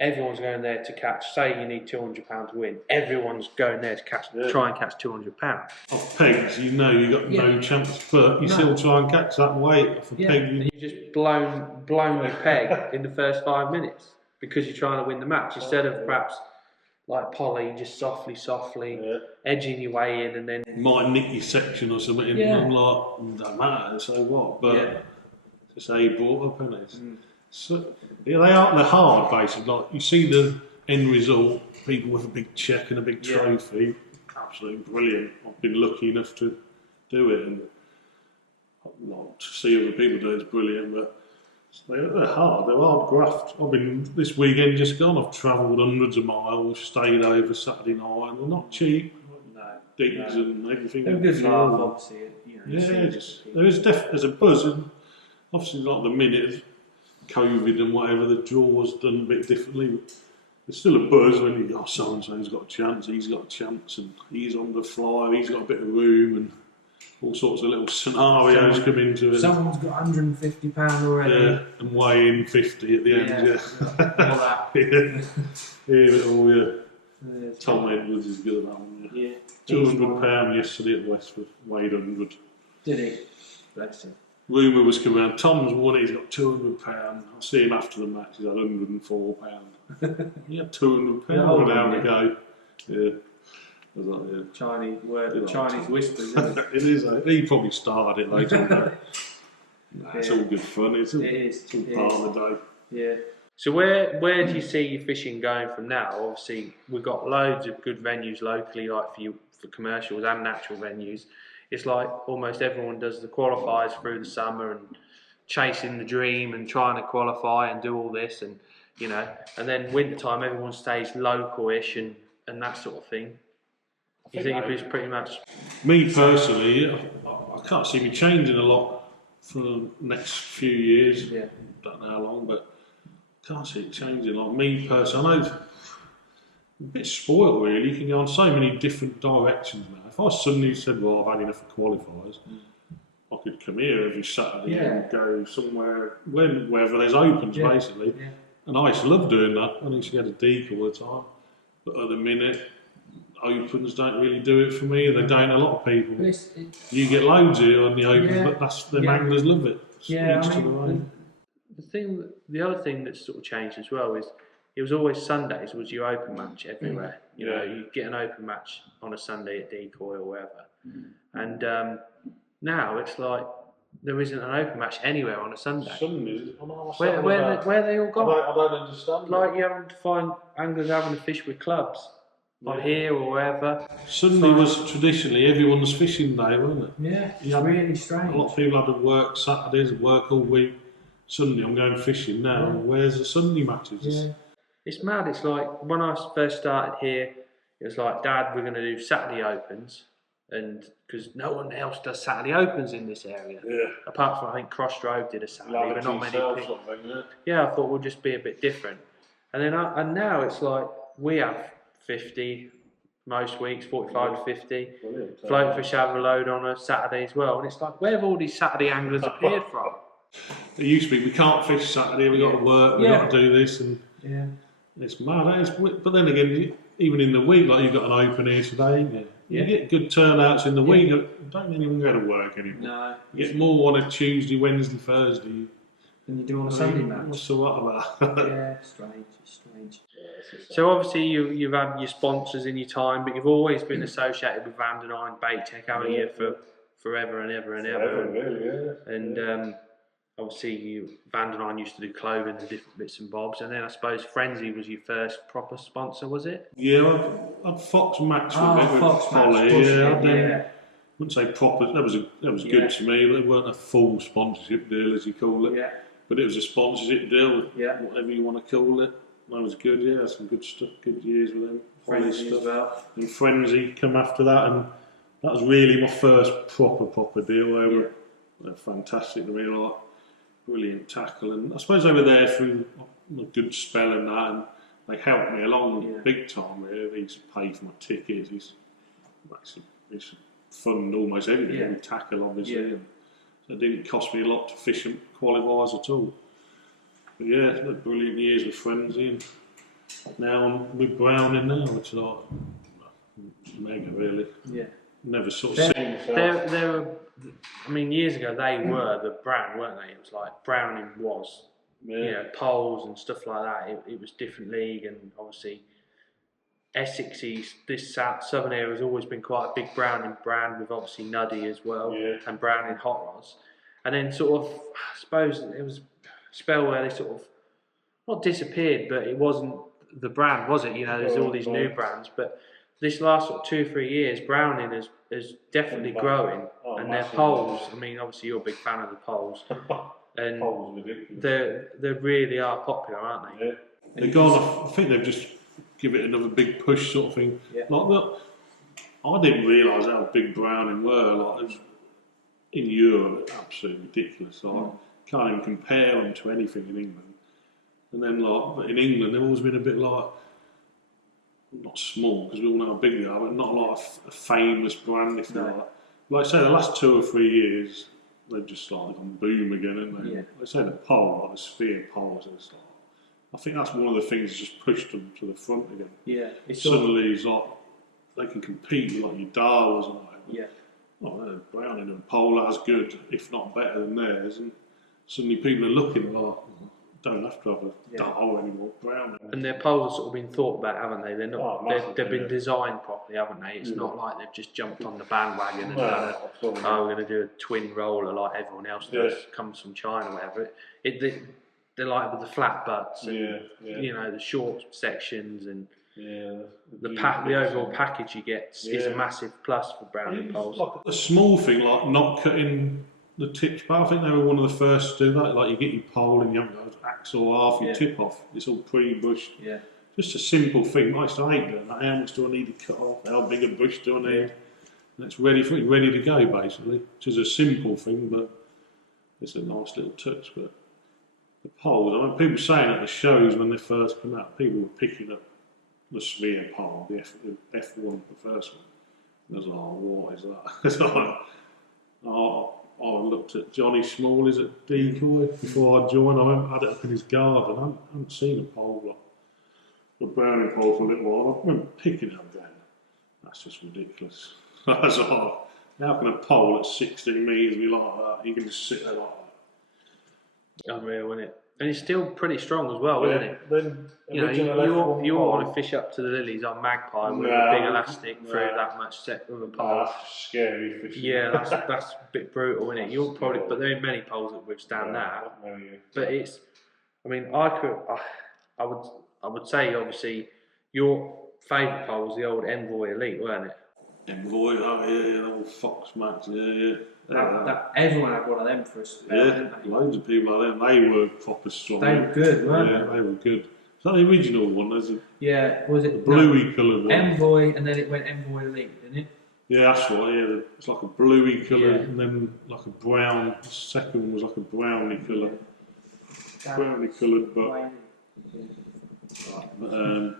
everyone's going there to catch, say you need £200 to win, everyone's going there to try and catch £200. Off pegs, you know you got no chance, but you still try and catch that weight off a peg. And you just blown your peg in the first 5 minutes because you're trying to win the match instead of perhaps like Polly, just softly, edging your way in, and then might nick your section or something. And I'm like, don't matter, so what? But it's how you brought up, isn't it? So they're hard, basically. Like you see the end result, people with a big check and a big trophy, absolutely brilliant. I've been lucky enough to do it, and like, to see other people do it's brilliant. But they're hard. They're hard graft. I've been this weekend just gone. I've travelled hundreds of miles, stayed over Saturday night, and they're not cheap. Digs and everything. They're good laugh, obviously. You know, there's a buzz, and obviously like the minute of COVID and whatever, the draw's done a bit differently. There's still a buzz when you go, so and so's got a chance, he's got a chance, and he's on the fly, he's got a bit of room, and all sorts of little scenarios come into it. Someone's got £150 already. Yeah, and weigh in 50 at the end. Tom Edwards is good at that one. Yeah. £200 yesterday at Westford, weighed 100. Did he? Bless him. Rumour was coming around, Tom's won it, he's got £200. I see him after the match, he's had £104. He had £200 an hour ago. Yeah. I was like, Chinese word, Chinese whispers, isn't it? It is, he probably started it later on. It's all good fun, it's all part of the day. Yeah. So where do you see your fishing going from now? Obviously, we've got loads of good venues locally, like for commercials and natural venues. It's like almost everyone does the qualifiers through the summer and chasing the dream and trying to qualify and do all this, and you know, and then winter time everyone stays local-ish and that sort of thing. You think it's pretty much... Me personally, I can't see me changing a lot for the next few years. Yeah. Don't know how long, but I can't see it changing. Like me personally, I know I'm a bit spoiled really. You can go on so many different directions now. If I suddenly said, well, I've had enough of qualifiers, I could come here every Saturday and go somewhere, wherever there's opens, basically. Yeah. And I used to love doing that. I used to get a deek all the time. But at the minute, opens don't really do it for me. They don't. A lot of people. You get loads here on the open, but that's the anglers love it. The other thing that's sort of changed as well is it was always Sundays was your open match everywhere. You know, you get an open match on a Sunday at Decoy or wherever, and now it's like there isn't an open match anywhere on a Sunday. Sundays, where they all gone? I don't understand. Like you're having to find anglers having to fish with clubs. On here or wherever. Sunday was traditionally everyone's fishing day, wasn't it? Yeah, it's really strange. A lot of people had to work Saturdays, work all week. Sunday, I'm going fishing now. Yeah. Where's the Sunday matches? Yeah. It's mad. It's like when I first started here, it was like, Dad, we're going to do Saturday opens, and because no one else does Saturday opens in this area. Yeah. Apart from I think Cross Drove did a Saturday, but not many people. Yeah, I thought we'll just be a bit different. And then and now it's like we have 50 most weeks, 45 to 50. Float fish have a load on a Saturday as well. And it's like, where have all these Saturday anglers appeared from? It used to be, we can't fish Saturday, we've got to work, we've got to do this. And it's mad. But then again, even in the week, like you've got an open here today, you get good turnouts in the week. Don't anyone go to work anymore. No. You get more on a Tuesday, Wednesday, Thursday than you do on a Sunday match. What's the what about? It's strange. So obviously you've had your sponsors in your time, but you've always been associated with Van den Eyne Bait Tech, haven't you, for forever and ever and ever. And obviously Van den Eyne used to do clothing and different bits and bobs, and then I suppose Frenzy was your first proper sponsor, was it? Yeah, I'd Fox Match with Polly. I wouldn't say proper. That was good to me. But it weren't a full sponsorship deal, as you call it. Yeah. But it was a sponsorship deal, whatever you want to call it. That was good, yeah. Some good stuff, good years with them. Frenzy as well. And Frenzy come after that, and that was really my first proper deal. They were fantastic to me, like brilliant tackle, and I suppose they were there through a good spell and that, and they helped me along big time. Really, they used to pay for my tickets. It's fund almost everything. Every tackle, obviously. And so it didn't cost me a lot to fish and qualifiers at all. But yeah, it's been brilliant years with Frenzy, and now I'm with Browning now, which is like mega, really. Yeah. Never sort of seen myself. They were, I mean, years ago they were the brand, weren't they? It was like Browning was, you know, poles and stuff like that. It was different league, and obviously Essex East, this southern area has always been quite a big Browning brand, with obviously Nuddy as well, and Browning hot rods. And then sort of, I suppose it was a spell where they sort of not disappeared, but it wasn't the brand, was it? You know, there's all these new brands, but this last sort of 2 or 3 years, Browning is definitely growing, and their poles. I mean, obviously you're a big fan of the poles, and they really are popular, aren't they? Yeah, they've gone. I think they've just give it another big push, sort of thing. Yeah. Like, look, I didn't realise how big Browning were. Like, it was, in Europe, absolutely ridiculous. Like, can't even compare them to anything in England. And then, like, but in England, they've always been a bit like, not small, because we all know how big they are, but not like a famous brand, if you like. Like I say, the last 2 or 3 years, they've just like gone boom again, haven't they? Yeah. Like I say, the pole, like the sphere poles, and stuff. I think that's one of the things that just pushed them to the front again. Yeah. Suddenly, it's like, they can compete with like your Darwers and whatever. Yeah. Oh, Browning and pole, that's good, if not better than theirs, and suddenly people are looking like, don't have to have a Darwin anymore, Browning. And their poles have sort of been thought about, haven't they? They're not. They've been designed properly, haven't they? It's not like they've just jumped on the bandwagon and done we're going to do a twin roller like everyone else does. Comes from China, or whatever. They're like with the flat butts, and you know, the short sections, and the overall package you get is a massive plus for Browning poles. Like a small thing, like not cutting the tips back. I think they were one of the first to do that. Like, you get your pole and you haven't got axle half, you tip off. It's all pre-bushed. Yeah. Just a simple thing. I used to hate doing that. How much do I need to cut off? How big a bush do I need? And it's ready to go, basically. Which is a simple thing, but it's a nice little touch. But the poles, I mean, people saying at the shows when they first come out, people were picking up the sphere pole, the F1, the first one. And I was like, oh, what is that? It's like, I looked at Johnny Small, is it Decoy, before I joined. I had it up in his garden. I hadn't seen a pole, like the Browning pole, for a little while. I went picking it up then. That's just ridiculous. I was like, how can a pole at 16 metres be like that? You can just sit there like that. Unreal, isn't it? And it's still pretty strong as well, isn't it? Then you know, you won't want to fish up to the lilies on Magpie with a big elastic through that much set with a pole. That's scary fishing. Yeah, that's a bit brutal, isn't it? You'll probably, but there ain't many poles that withstand that. But it's, I mean, I would say obviously your favourite pole was the old Envoy Elite, weren't it? Envoy, the old Fox Max, everyone had one of them for a spell, didn't they? Loads of people like them. They were proper strong. They were good, weren't they? Yeah, they were good. Is that the original one? Was it the bluey coloured one? Envoy, and then it went Envoy Elite, didn't it? Yeah, that's right, yeah. It's like a bluey colour, and then like a brown. The second one was like a browny colour. Browny coloured, but...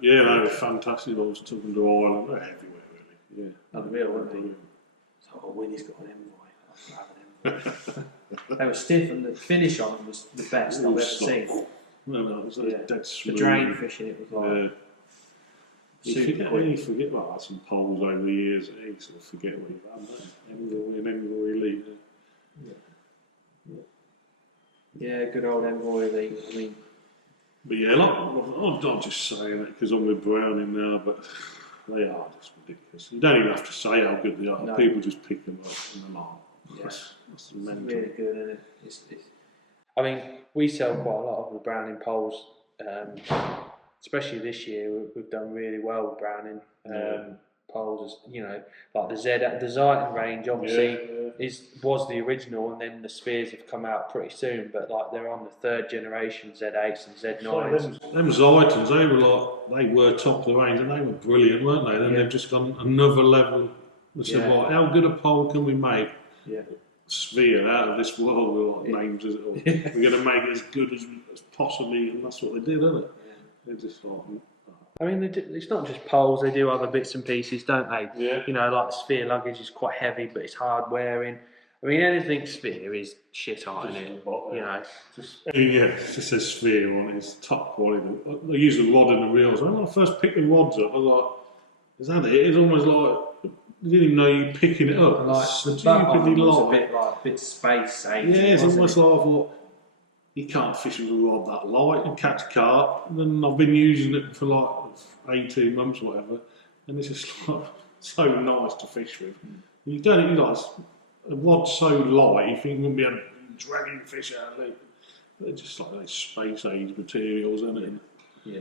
they were fantastic. I was took them to Ireland. They're everywhere, really. Yeah. Unreal, weren't they? So, Winnie's got an Envoy. They were stiff, and the finish on them was the best I've ever seen. No, it was dead smooth. The drain fishing, it was like super quick. You forget about that, some poles over the years, you sort of forget what you've had. Envoy and Envoy Elite. Yeah, good old Envoy Elite. I mean, but yeah, I'm not just saying it because I'm with Browning now, but they are just ridiculous. You don't even have to say how good they are. No. People just pick them up and they're like, that's mental. It's really good, isn't it? It's I mean, we sell quite a lot of the Browning poles, especially this year. We've done really well with Browning. poles, you know, like the Zighton range obviously was the original, and then the Spheres have come out pretty soon, but like they're on the third generation Z8s and Z9s. Them Zyghtons, they were top of the range, and they were brilliant, weren't they? Then they've just gone another level. They said, right, how good a pole can we make? Yeah. Sphere out of this world with like names as it all. We're going to make it as good as possibly, and that's what they did, isn't it? They just thought. I mean, it's not just poles; they do other bits and pieces, don't they? Yeah. You know, like the Sphere luggage is quite heavy, but it's hard wearing. I mean, anything Sphere is shit hot, isn't it? You know. It just says Sphere on it. It's top quality. They use the rod and the reels. When I first picked the rods up, I was like, "Is that it?" It's almost like you didn't even know you're picking it up. Like the butt on was a bit space age. Yeah, it's almost like I thought, you can't fish with a rod that light and catch carp. And then I've been using it for like 18 months or whatever, and it's just like so nice to fish with. You don't realise a rod's so light, you think you wouldn't be able to dragging fish out of it. They're just like those space age materials, isn't it? Yeah.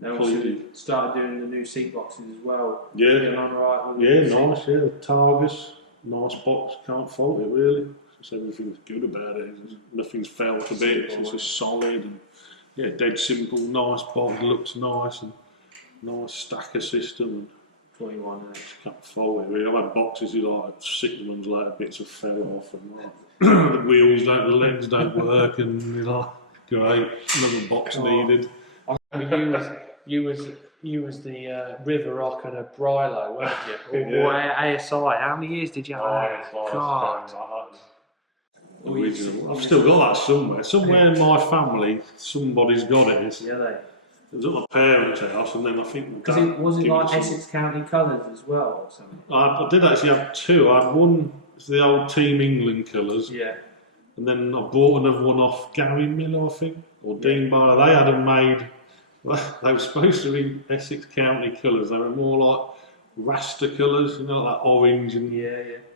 They also started doing the new seat boxes as well. Yeah. Getting on right with Nice. Yeah, the Targus, nice box. Can't fault it really. Just everything's good about it. Nothing's fell to bits. It's just solid and dead simple. Nice box. Looks nice and nice stacker system. And 41. Just can't fault it really. I've had boxes like 6 months later, bits have fell off and like, the wheels don't, the legs don't work, and you're like, great, another box needed. You was the River Rock and a Brylo, weren't you? Or ASI. How many years did you have? God. Original. I've still got that somewhere. Somewhere in my family, somebody's got it. It was at my parents' house, and then I think... Was it like Essex County colours as well, or something? I did actually have 2. I had one, it's the old Team England colours. Yeah. And then I bought another one off Gary Miller, I think, or Dean Barlow. They had them made... They were supposed to be Essex County colours. They were more like Rasta colours, you know, like orange and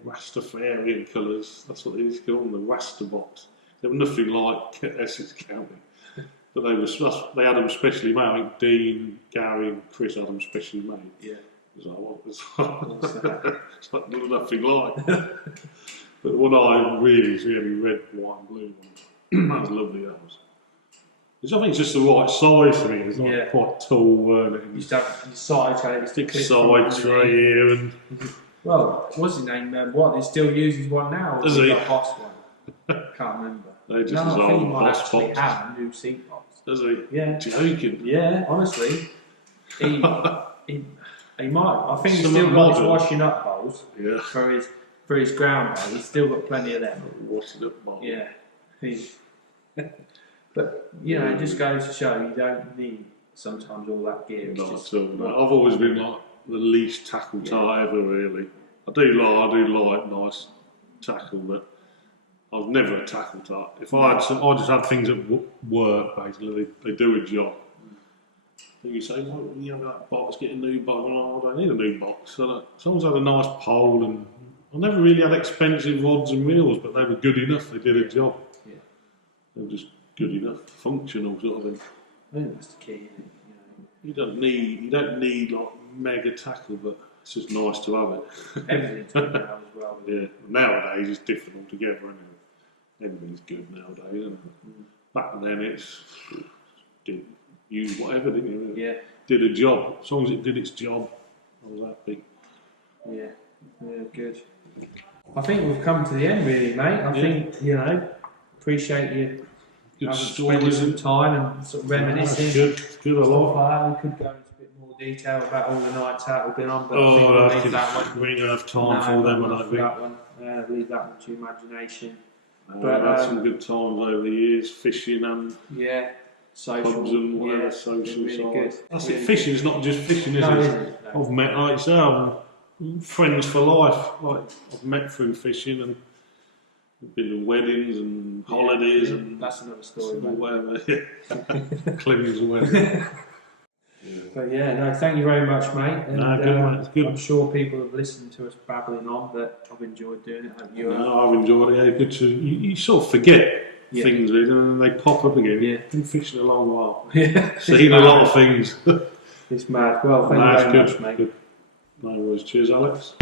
Rastafarian colours. That's what they used to call them, the Rasta box. They were nothing like Essex County. But they had them specially made. I think Dean, Gary and Chris had them specially made. Yeah. It was like, what? It's like nothing like. But the one I really is really red, white and blue one. That was lovely, that was. Which I think it's just the right size for me. It's not quite tall, weren't it? You used to have your side tray, big side tray here and... Well, what's his name? What? He still uses one now? Or does he? Got a Boss one? Can't remember. They're just I think he might Boss actually boxes. have a new seat box. Does he? Yeah. Joking? Yeah, honestly. He might. I think he's Something still got his modern. washing up bowls for his ground bowls. He's still got plenty of them. Washing up bowl. Yeah. But, you know, it just goes to show you don't need sometimes all that gear. Not at all. No. I've always been like the least tackle type ever, really. I do like nice tackle, but I was never a tackle type. If I just had things that work, basically. They do a job. And you say, well, you have that box, get a new box. Oh, I don't need a new box. So someone's had a nice pole, and I never really had expensive rods and reels, but they were good enough. They did a job. Yeah. They were just good enough, functional sort of thing. I think that's the key, isn't it? You don't need like mega tackle, but it's just nice to have it. Everything's good now as well. Yeah, nowadays it's different altogether, isn't it? Everything's good nowadays, isn't it? Back then it's use whatever, didn't you? Yeah. Did a job. As long as it did its job, I was happy. Yeah, good. I think we've come to the end, really, mate. I think, appreciate you. Good spending some time and sort of reminiscing. Good a lot. We could go into a bit more detail about all the nights out we've been on, but I think we'll leave that one. We ain't gonna have time for them, I don't think. That one. Leave that one to imagination. But I've had some good times over the years, fishing and social, pubs and whatever, social really side. good. That's really it. Fishing's not just fishing, is it? No. I've met, like yourself, friends for life. Like I've met through fishing and been to weddings and holidays and that's another story. Whatever. Clemens' wedding. But thank you very much, mate. And, good, mate. It's good. I'm sure people have listened to us babbling on, but I've enjoyed doing it. Hope you have. I've enjoyed it. Yeah, good to you sort of forget things really, and then they pop up again. Yeah, been fishing a long while. Seen a lot of things. It's mad. Well, thank you very much, mate. Good. No worries. Cheers, Alex.